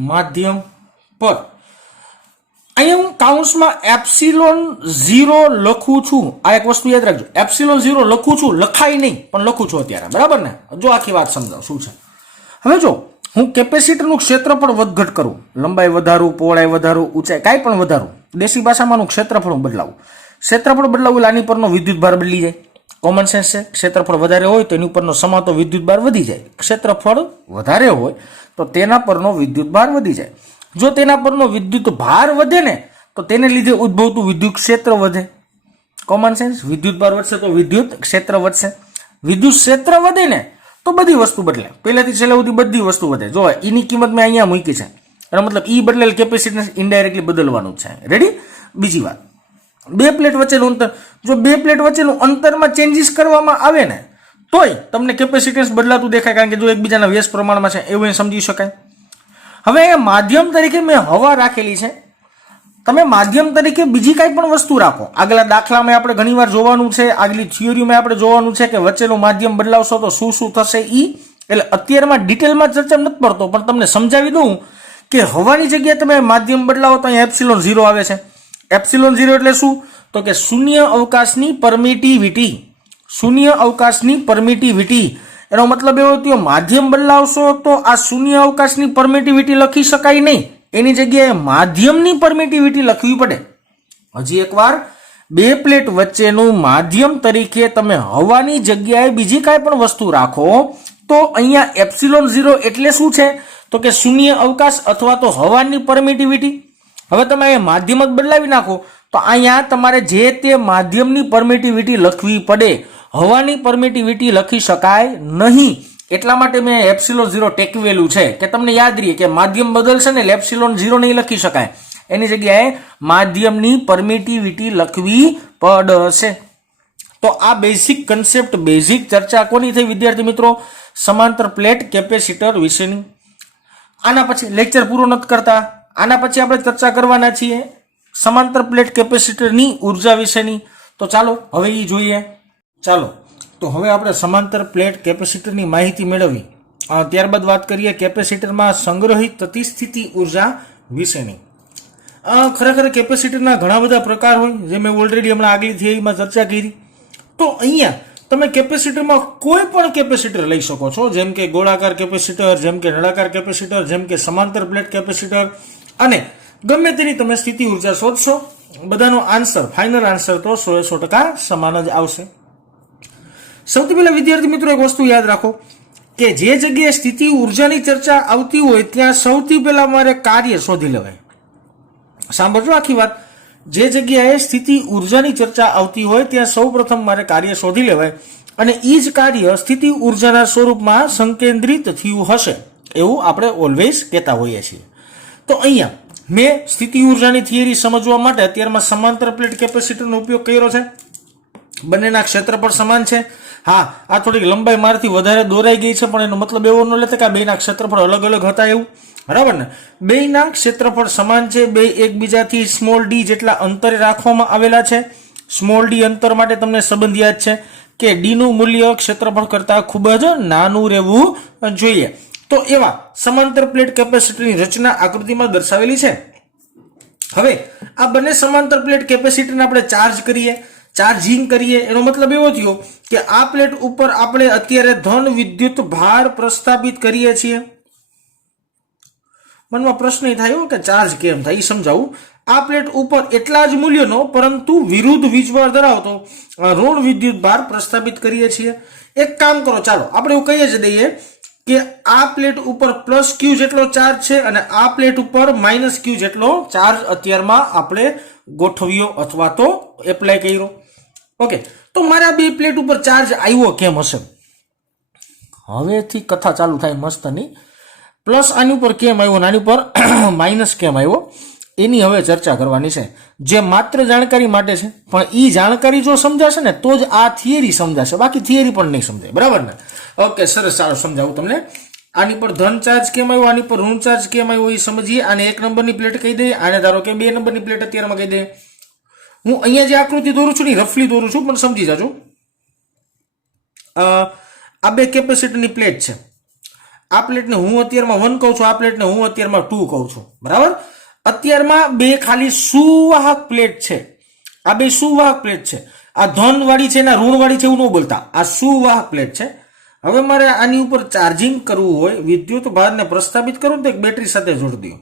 માધ્યમ પર. અહીંયા હું કાઉન્સમાં એપ્સિલોન 0 લખું છું. આ એક વસ્તુ યાદ રાખજો, એપ્સિલોન 0 લખું છું, લખાય નહીં પણ લખું છું અત્યારે, બરાબર ને? જો આખી વાત સમજાવ શું છે. હવે જો હું કેપેસિટરનું ક્ષેત્રફળ વધઘટ કરું, લંબાઈ વધારું, પહોળાઈ વધારું, ઊંચાઈ કાંઈ પણ વધારું, દેશી ભાષામાંનું ક્ષેત્રફળ હું બદલાવું. ક્ષેત્રફળ બદલાવું એટલે આની પરનો વિદ્યુત ભાર બદલી જાય. કોમન સેન્સ છે. ક્ષેત્રફળ વધારે હોય તો એની ઉપરનો સમાતો વિદ્યુત ભાર વધી જાય. ક્ષેત્રફળ વધારે હોય તો તેના પરનો વિદ્યુત ભાર વધી જાય. જો તેના પરનો વિદ્યુત ભાર વધે ને તો તેને લીધે ઉદ્ભવતું વિદ્યુત ક્ષેત્ર વધે. Common sense. વિદ્યુત ભાર વધશે તો વિદ્યુત ક્ષેત્ર વધશે. વિદ્યુત ક્ષેત્ર વધે ને તો બધી વસ્તુ બદલે, પહેલાથી છેલ્લા સુધી બધી વસ્તુ વધે. જો ઈની કિંમત મેં અહીંયા મૂકી છે, એનો મતલબ ઈ બદલેલ કેપેસિટન્સ ઇનડાયરેક્ટલી બદલવાનું છે. રેડી? બીજી વાત, બે પ્લેટ વચ્ચેનું અંતર, જો બે પ્લેટ વચ્ચેનું અંતરમાં ચેન્જીસ કરવામાં આવે ને તોય તમને કેપેસિટન્સ બદલાતું દેખાય, કારણ કે જો એકબીજાના વ્યસ્ત પ્રમાણમાં છે એવું સમજી શકાય. હવે માધ્યમ તરીકે મેં હવા રાખેલી છે, તમે માધ્યમ તરીકે બીજી કાંઈ પણ વસ્તુ રાખો. આગલા દાખલામાં આપણે ઘણીવાર જોવાનું છે, આગલી થિયોરીમાં આપણે જોવાનું છે કે વચ્ચેનું માધ્યમ બદલાવશો તો શું શું થશે એટલે અત્યારમાં ડિટેલમાં ચર્ચા નથી પડતો, પણ તમને સમજાવી દઉં કે હવાની જગ્યાએ તમે માધ્યમ બદલાવો તો અહીંયા એપ્સિલોન 0 આવે છે. એપ્સિલોન 0 એટલે શું? તો કે શૂન્ય અવકાશની પરમિટિવિટી. શૂન્ય અવકાશની પરમિટિવિટી એનો મતલબ એવો થયો માધ્યમ બદલાવશો તો આ શૂન્ય અવકાશની પરમિટિવિટી લખી શકાય નહીં, એની જગ્યાએ માધ્યમની પરમિટિવિટી લખવી પડે. હજી એકવાર, બે પ્લેટ વચ્ચેનું માધ્યમ તરીકે તમે હવાની જગ્યાએ બીજી કાંઈ પણ વસ્તુ રાખો તો અહીંયા એપ્સિલોન 0 એટલે શું છે? તો કે શૂન્ય અવકાશ અથવા તો હવાની પરમિટિવિટી. હવે તમે અહીંયા માધ્યમ જ બદલાવી નાખો તો અહીંયા તમારે જે તે માધ્યમની પરમિટિવિટી લખવી પડે, હવાની પરમિટિવિટી લખી શકાય નહીં. એટલા માટે મેં એપ્સિલોન 0 ટેકવેલું છે કે તમને યાદ રહીએ કે માધ્યમ બદલશે ને એપ્સિલોન 0 નહીં લખી શકાય, એની જગ્યાએ માધ્યમની પરમિટિવિટી લખવી પડશે. તો આ બેઝિક કન્સેપ્ટ, બેઝિક ચર્ચા કોની થઈ વિદ્યાર્થી મિત્રો? સમાંતર પ્લેટ કેપેસિટર વિશેની. આના પછી લેક્ચર પૂરો નથી કરતા, આના પછી આપણે ચર્ચા કરવાના છીએ સમાંતર પ્લેટ કેપેસિટરની ઉર્જા વિશેની. તો ચાલો હવે એ જોઈએ. ચાલો તો હવે આપણે સમાંતર પ્લેટ કેપેસિટરની માહિતી મેળવી, ત્યારબાદ વાત કરીએ કેપેસિટરમાં સંગ્રહિત થતી સ્થિતિ ઉર્જા વિશેની. ખરેખર કેપેસિટરના ઘણા બધા પ્રકાર હોય, જે મેં ઓલરેડી હમણાં આગલી થિયરીમાં ચર્ચા કરી. તો અહીંયા તમે કેપેસિટરમાં કોઈ પણ કેપેસિટર લઈ શકો છો, જેમ કે ગોળાકાર કેપેસિટર, જેમ કે નળાકાર કેપેસિટર, જેમ કે સમાંતર પ્લેટ કેપેસિટર, અને ગમે તેની તમે સ્થિતિ ઉર્જા શોધશો, બધાનો આન્સર, ફાઇનલ આન્સર તો 100% સમાન જ આવશે. સૌથી પહેલા વિદ્યાર્થી મિત્રો એક વસ્તુ યાદ રાખો કે જે જગ્યાએ સ્થિતિ ઉર્જાની ચર્ચા આવતી હોય ત્યાં સૌથી પહેલા મારે કાર્ય શોધી લેવાય. સાંભળજો આખી વાત. જે જગ્યાએ સ્થિતિ ઉર્જાની ચર્ચા આવતી હોય ત્યાં સૌ પ્રથમ મારે કાર્ય શોધી લેવાય, અને એ જ કાર્ય સ્થિતિ ઉર્જાના સ્વરૂપમાં સંકેન્દ્રિત થયું હશે એવું આપણે ઓલવેઝ કહેતા હોઈએ છીએ. તો અહીંયા મેં સ્થિતિ ઉર્જાની થિયરી સમજવા માટે અત્યારમાં સમાંતર પ્લેટ કેપેસિટરનો ઉપયોગ કર્યો છે. બંનેના ક્ષેત્રફળ સમાન છે. હા, આ થોડીક લંબાઈ મારથી વધારે દોરાઈ ગઈ છે, પણ એનો મતલબ એવો ન લેતા કે આ બેના ક્ષેત્રફળ અલગ અલગ હતા એવું, બરાબર ને? બેના ક્ષેત્રફળ સમાન છે, બે એકબીજાથી સ્મોલ ડી જેટલા અંતરે રાખવામાં આવેલા છે. સ્મોલ ડી અંતર માટે તમને સંબંધ યાદ છે કે ડી નું મૂલ્ય ક્ષેત્રફળ કરતા ખૂબ જ નાનું રહેવું જોઈએ. તો એવા સમાંતર પ્લેટ કેપેસિટરની રચના આકૃતિમાં દર્શાવેલી છે. હવે આ બંને સમાંતર પ્લેટ કેપેસિટરને આપણે ચાર્જ કરીએ, ચાર્જિંગ કરીએ, એનો મતલબ એવો થયો કે આ પ્લેટ ઉપર આપણે અત્યારે ધન વિદ્યુત ભાર પ્રસ્થાપિત કરીએ છીએ. મનમાં પ્રશ્ન એ થાય કે ચાર્જ કેમ થાય, એ સમજાવું. આ પ્લેટ ઉપર એટલા જ મૂલ્યનો પરંતુ વિરુદ્ધ વીજભાર ધરાવતો ઋણ વિદ્યુત ભાર પ્રસ્થાપિત કરીએ છીએ. એક કામ કરો, ચાલો આપણે એવું કહીએ જ દઈએ કે આ પ્લેટ ઉપર પ્લસ ક્યુ જેટલો ચાર્જ છે અને આ પ્લેટ ઉપર માઇનસ ક્યુ જેટલો ચાર્જ અત્યારમાં આપણે ગોઠવ્યો અથવા તો એપ્લાય કર્યો. ઓકે, તો મારા બે પ્લેટ ઉપર ચાર્જ આવ્યો કેમ હશે? હવેથી કથા ચાલુ થાય મસ્તની. પ્લસ આની ઉપર કેમ આવ્યો, આની ઉપર માઇનસ કેમ આવ્યો, એની હવે ચર્ચા કરવાની છે, જે માત્ર જાણકારી માટે છે. પણ એ જાણકારી જો સમજાશે ને તો જ આ થિયરી સમજાશે, બાકી થિયરી પણ નહીં સમજાય, બરાબર ને? ઓકે, સરસ, ચાલો સમજાવું તમને. આની પર ધન ચાર્જ કેમ આવ્યો, આની પર ઋણ ચાર્જ કેમ આવ્યો એ સમજીએ. આને 1 નંબરની પ્લેટ કહી દઈએ, આને ધારો કે 2 નંબરની પ્લેટ અત્યારમાં કહી દઈએ. હું અહીંયા જે આકૃતિ દોરું છું ને રફલી દોરું છું, પણ સમજી જાજો. આ બે કેપેસિટરની પ્લેટ છે. આ પ્લેટને હું અત્યારમાં 1 કહું છું, આ પ્લેટને હું અત્યારમાં 2 કહું છું, બરાબર? અત્યારમાં બે ખાલી સુવાહક પ્લેટ છે. આ બે સુવાહક પ્લેટ છે. આ ધન વાળી છે ને ઋણ વાળી છે એવું ન બોલતા, આ સુવાહક પ્લેટ છે. હવે મારે આની ઉપર ચાર્જિંગ કરવું હોય, વિદ્યુત ભારને પ્રસ્થાપિત કરવું તો એક બેટરી સાથે જોડી દો.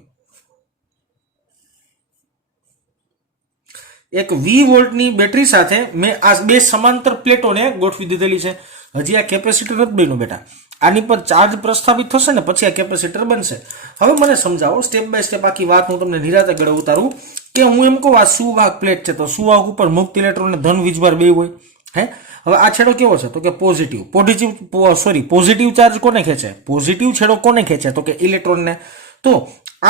એક 20 વોલ્ટની બેટરી સાથે મેં આ બે સમાંતર પ્લેટોને ગોઠવી દીધેલી છે. હજી આ કેપેસિટર નથી બન્યું બેટા. આની પર ચાર્જ પ્રસ્થાપિત થશે ને પછી આ કેપેસિટર બનશે. હવે મને સમજાવો સ્ટેપ બાય સ્ટેપ આખી વાત હું તમને નિરાતે ગળે ઉતારું કે હું એમ કહું આ સુવાહક પ્લેટ છે, તો સુવાહક ઉપર મુક્ત ઇલેક્ટ્રોન ધન વીજભાર બે હોય. હવે આ છેડો કેવો છે? તો કે પોઝિટિવ ચાર્જ કોને ખેંચે? પોઝિટિવ છેડો કોને ખેંચે? તો કે ઇલેક્ટ્રોનને. તો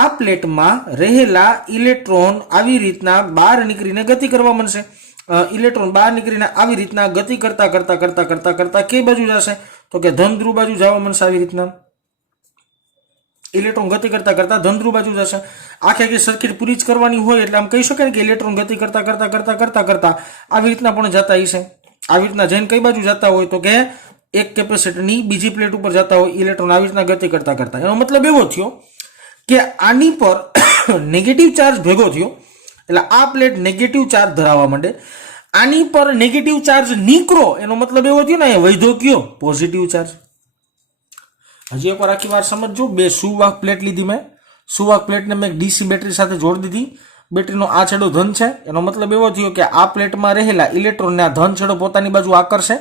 આ પ્લેટમાં રહેલા ઇલેક્ટ્રોન આવી રીતના બહાર નીકળીને ગતિ કરવા માંડશે. ઇલેક્ટ્રોન બહાર નીકળીને આવી રીતના ગતિ કરતા કરતા કરતા કરતા કરતા કઈ બાજુ જશે? તો કે ધન ધ્રુવ બાજુ જવા માંડશે. આવી રીતના ઇલેક્ટ્રોન ગતિ કરતા કરતા ધન ધ્રુવ બાજુ જશે. આખી સર્કિટ પૂરી જ કરવાની હોય એટલે આમ કહી શકાય કે ઇલેક્ટ્રોન ગતિ કરતા કરતા કરતા કરતા કરતા આવી રીતના પણ જતા હશે. આવી રીતના જઈને કઈ બાજુ જતા હોય? તો કે એક કેપેસિટરની બીજી પ્લેટ ઉપર જતા હોય ઇલેક્ટ્રોન આવી રીતના ગતિ કરતા કરતા. એનો મતલબ એવો થયો કે આની પર નેગેટિવ ચાર્જ ભેગો થયો એટલે આ પ્લેટ નેગેટિવ ચાર્જ ધરાવવા માંડે. આની પર નેગેટિવ ચાર્જ નીકળો એનો મતલબ એવો થયો ને વૈધો કયો? Positive charge. હજી એકવાર આખી વાર સમજજો. બે સુવાહક પ્લેટ લીધી મેં. સુવાહક પ્લેટને મેં ડીસી બેટરી સાથે જોડી દીધી. બેટરીનો આ છેડો ધન છે. એનો મતલબ એવો થયો કે આ પ્લેટમાં રહેલા ઇલેક્ટ્રોનને આ ધન છેડો પોતાની બાજુ આકર્ષે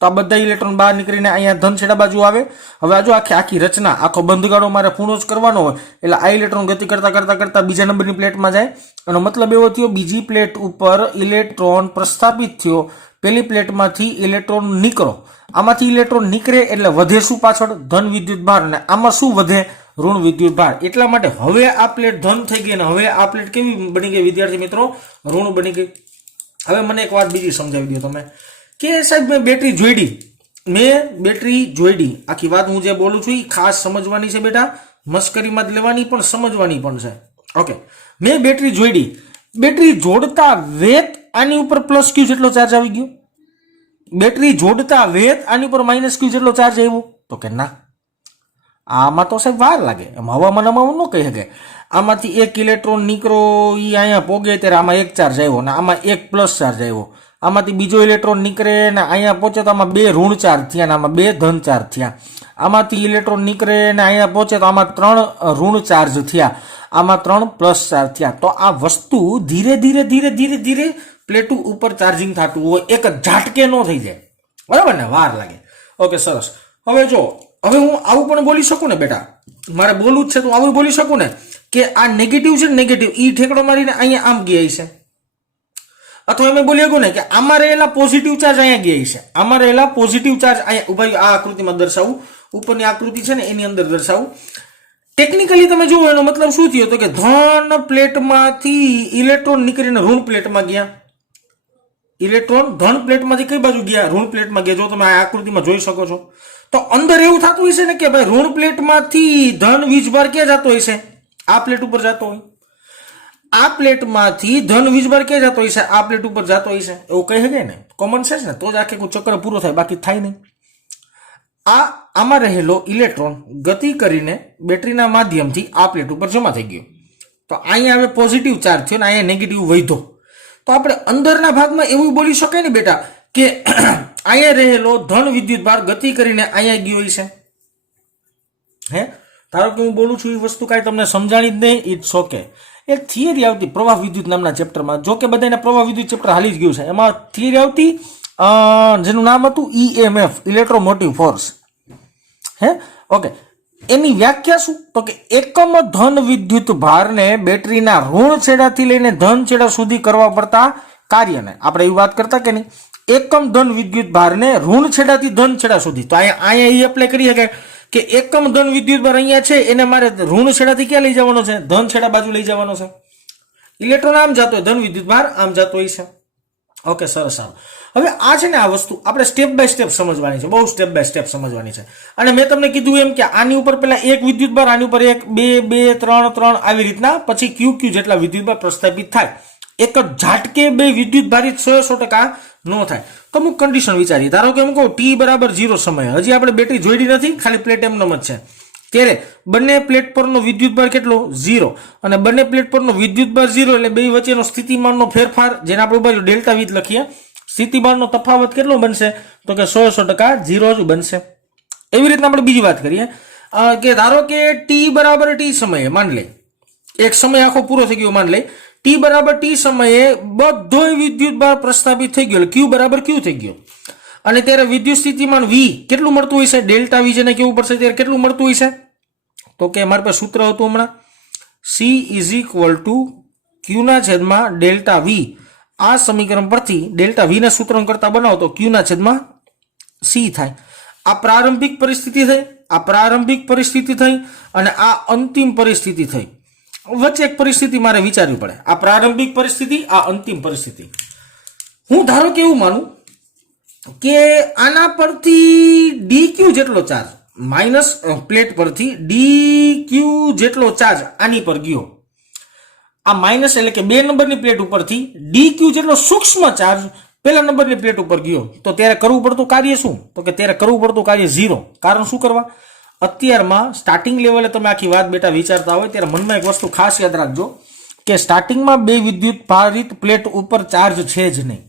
તો આ બધા ઇલેક્ટ્રોન બહાર નીકળીને અહીંયા ધન છેડા બાજુ આવે. હવે આ જો આખી રચના આખો બંધગાળો મારે પૂર્ણ જ કરવાનો હોય એટલે આ ઇલેક્ટ્રોન ગતિ કરતા કરતા કરતા બીજા નંબરની પ્લેટમાં જાય. એનો મતલબ એવો થયો બીજી પ્લેટ ઉપર ઇલેક્ટ્રોન પ્રસ્થાપિત થયો. પેલી પ્લેટમાંથી ઇલેક્ટ્રોન નીકળો. આમાંથી ઇલેક્ટ્રોન નીકળે એટલે વધે શું પાછળ? ધન વિદ્યુત ભાર. અને આમાં શું વધે? ઋણ વિદ્યુત ભાર. એટલા માટે હવે આ પ્લેટ ધન થઈ ગઈ અને હવે આ પ્લેટ કેવી બની ગઈ વિદ્યાર્થી મિત્રો? ઋણ બની ગઈ. હવે મને એક વાત બીજી સમજાવી દો તમે કે સાહેબ મેં બેટરી જોઈડી. આખી વાત હું જે બોલું છું એ ખાસ સમજવાની છે બેટા. મસ્કરીમાં જ લેવાની પણ સમજવાની પણ છે. ઓકે, મેં બેટરી જોઈડી. બેટરી જોડતા વેત આની ઉપર પ્લસ ક્યુ જેટલો ચાર્જ આવી ગયો. બેટરી જોડતા વેત આની ઉપર માઇનસ ક્યુ જેટલો ચાર્જ આવ્યો. તો કે ના, આમાં તો સાહેબ વાર લાગે. એમ હવામાન ન કહી શકે. આમાંથી એક ઇલેક્ટ્રોન નીકળો એ અહીંયા પોગે ત્યારે આમાં એક ચાર્જ આવ્યો અને આમાં એક પ્લસ ચાર્જ આવ્યો. આમાંથી બીજો ઇલેક્ટ્રોન નીકળે ને અહીંયા પહોંચે તો આમાં બે ઋણ ચાર્જ થયા અને આમાં બે ધન ચાર્જ થયા. આમાંથી ઇલેક્ટ્રોન નીકળે ને અહીંયા પહોંચે તો આમાં 3 ઋણ ચાર્જ થયા, આમાં 3 પ્લસ ચાર્જ થયા. તો આ વસ્તુ ધીરે ધીરે ધીરે ધીરે ધીરે પ્લેટો ઉપર ચાર્જિંગ થતું હોય. એક જ ઝાટકે ન થઈ જાય. બરાબર ને? વાર લાગે. ઓકે, સરસ. હવે જો હવે હું આવું પણ બોલી શકું ને બેટા, મારે બોલવું જ છે તો આવું બોલી શકું ને કે આ નેગેટિવ છે ને નેગેટિવ ઈ ઠેકડો મારીને અહીંયા આમ ગયા છે. અથવા એમ બોલી શકું ને કે આમાં રહેલા પોઝિટિવ ચાર્જ અહીંયા ગયા છે. આમાં રહેલા પોઝિટિવ ચાર્જ અહીંયા ઉભા આ આકૃતિમાં દર્શાવું. ઉપરની આકૃતિ છે ને એની અંદર દર્શાવું. ટેકનિકલી તમે જુઓ એનો મતલબ શું થયો તો કે ધન પ્લેટમાંથી ઇલેક્ટ્રોન નીકળીને ઋણ પ્લેટમાં ગયા. ઇલેક્ટ્રોન ધન પ્લેટમાંથી કઈ બાજુ ગયા? ઋણ પ્લેટમાં ગયા. જો તમે આ આકૃતિમાં જોઈ શકો છો તો અંદર એવું થતું હશે ને કે ભાઈ ઋણ પ્લેટમાંથી ધન વીજભાર ક્યાં જતો હશે? આ પ્લેટ ઉપર જતો હોય. આ પ્લેટમાંથી ધન વીજભાર ક્યાં જતો હશે? આ પ્લેટ ઉપર જતો હશે. એવું કહી શકે ને? કોમન સેન્સ ને? તો જ આખે ચક્ર પૂરો થાય, બાકી થાય નહીં. આમાં રહેલો ઇલેક્ટ્રોન ગતિ કરીને બેટરીના માધ્યમથી આ પ્લેટ ઉપર જમા થઈ ગયો. તો અહીંયા હવે પોઝિટિવ ચાર્જ થયો ને અહીંયા નેગેટિવ વધ્યો. તો આપણે અંદરના ભાગમાં એવું બોલી શકાય ને બેટા કે અહીંયા રહેલો ધન વિદ્યુત ભાર ગતિ કરીને અહીંયા ગયો છે. હે, ધારો કે હું બોલું છું એ વસ્તુ કાંઈ તમને સમજાણી જ નહીં. It's okay. એક થિયરી આવતી પ્રવાહ વિદ્યુત નામના ચેપ્ટરમાં. જો કે બધાને પ્રવાહ વિદ્યુત ચેપ્ટર હાલી જ ગયું છે. એમાં થિયરી આવતી જેનું નામ હતું EMF, ઇલેક્ટ્રોમોટિવ ફોર્સ. હે, ઓકે. એની વ્યાખ્યા શું? તો કે એકમ ધન વિદ્યુત ભારને બેટરીના ઋણ છેડાથી લઈને ધન છેડા સુધી કરવા પડતા કાર્યને આપણે એવી વાત કરતા કે નહીં? એકમ ધન વિદ્યુત ભારને ઋણ છેડાથી ધન છેડા સુધી. તો અહીંયા એ એપ્લાય કરી શકાય કે એકમ ધન વિદ્યુત ભાર અહીંયા છે એને મારે ઋણ છેડાથી ક્યાં લઈ જવાનો છે? ધન છેડા બાજુ લઈ જવાનો છે. ઇલેક્ટ્રોન આમ જતો હોય, ધન વિદ્યુત ભાર આમ જતો હોય છે. ઓકે, સરસ. સારું. હવે આ છે ને આ વસ્તુ આપણે સ્ટેપ બાય સ્ટેપ સમજવાની છે. બહુ સ્ટેપ બાય સ્ટેપ સમજવાની છે. અને મેં તમને કીધું એમ કે આની ઉપર પહેલા એક વિદ્યુત ભાર, આની ઉપર 1 2 2 3 3 આવી રીતના પછી QQ જેટલા વિદ્યુત ભાર પ્રસ્થાપિત થાય. એક જ ઝાટકે બે વિદ્યુત ભારિત 100% ન થાય. તો અમુક કન્ડિશન વિચારીએ. ધારો કે હું કહું T બરાબર 0 સમય, હજી આપણે બેટરી જોઈડી નથી, ખાલી પ્લેટ એમનેમ જ છે. ત્યારે બંને પ્લેટ પરનો વિદ્યુત ભાર કેટલો? 0. અને બંને પ્લેટ પરનો વિદ્યુત ભાર 0 એટલે બે વચ્ચેનો સ્થિતિમાનનો ફેરફાર જેને આપણે ઉપર ડેલ્ટા V લખીએ. સ્થિતિમાનનો તફાવત કેટલો બનશે? તો કે 100% 0 જ બનશે. એવી રીતના આપણે બીજી વાત કરીએ કે ધારો કે T બરાબર T સમયે માન લે, એક સમય આખો પૂરો થઈ ગયો માન લે, T બરાબર T સમયે બધોય વિદ્યુત ભાર પ્રસ્થાપિત થઈ ગયો, Q બરાબર Q થઈ ગયો. અને ત્યારે વિદ્યુત સ્થિતિમાન V કેટલું મળતું હોય છે? ડેલ્ટા V જેને કેવું પડશે ત્યારે કેટલું મળતું હોય છે? તો કે અમારી પાસે સૂત્ર હતું હમણાં, C = Q ના છેદમાં ડેલ્ટા V. આ સમીકરણ પરથી ડેલ્ટા V ના સૂત્ર કરતા બનાવો તો Q ના છેદમાં C થાય. આ પ્રારંભિક પરિસ્થિતિ થઈ. આ પ્રારંભિક પરિસ્થિતિ થઈ અને આ અંતિમ પરિસ્થિતિ થઈ. વચ્ચે એક પરિસ્થિતિ મારે વિચારવી પડે. આ પ્રારંભિક પરિસ્થિતિ, આ અંતિમ પરિસ્થિતિ. હું ધારો કે એવું માનું કે આના પરથી ડીક્યુ જેટલો ચાર્જ, માઇનસ પ્લેટ પરથી ડીક્યુ જેટલો ચાર્જ આની પર ગયો. આ માઇનસ એટલે કે 2 નંબરની પ્લેટ ઉપરથી ડીક્યુ જેટલો સૂક્ષ્મ ચાર્જ પહેલા નંબરની પ્લેટ ઉપર ગયો, તો ત્યારે કરવું પડતું કાર્ય શું? તો કે ત્યારે કરવું પડતું કાર્ય 0. કારણ શું કરવા? અત્યારમાં સ્ટાર્ટિંગ લેવલે તમે આખી વાત બેટા વિચારતા હોય ત્યારે મનમાં એક વસ્તુ ખાસ યાદ રાખજો કે સ્ટાર્ટિંગમાં 2 વિદ્યુત ભારિત પ્લેટ ઉપર ચાર્જ છે જ નહીં.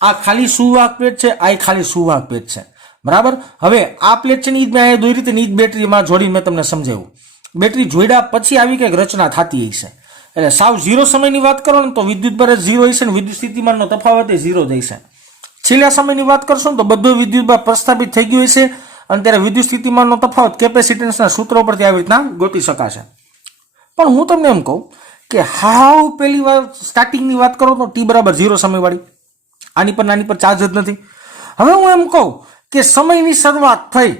આ ખાલી સુવાહક પ્લેટ છે, આ ખાલી સુવાહક પ્લેટ છે, બરાબર. હવે આ પ્લેટ છે ને ઈ જ મેં અહીંયા દોરી રીતે ની જ બેટરીમાં જોડીને મેં તમને સમજાવ્યું. બેટરી જોડ્યા પછી આવી કંઈક રચના થતી હશે. એટલે સાવ 0 સમયની વાત કરો ને તો વિદ્યુત ભાર 0 હશે ને વિદ્યુત સ્થિતિમાનનો તફાવત એ 0 જ હશે. છેલ્લા સમયની વાત કરશો ને તો બધો વિદ્યુત ભાર પ્રસ્થાપિત થઈ ગયો હશે અને ત્યારે વિદ્યુત સ્થિતિમાનનો તફાવત કેપેસિટન્સના સૂત્રો પરથી આવી રીતના ગોતી શકાશે. પણ હું તમને એમ કહું કે હાવ પહેલી વાર સ્ટાર્ટિંગની વાત કરો તો t બરાબર 0 સમયવાળી, આની પર ચાર્જ જ નથી. હવે હું એમ કહું કે સમયની શરૂઆત થઈ,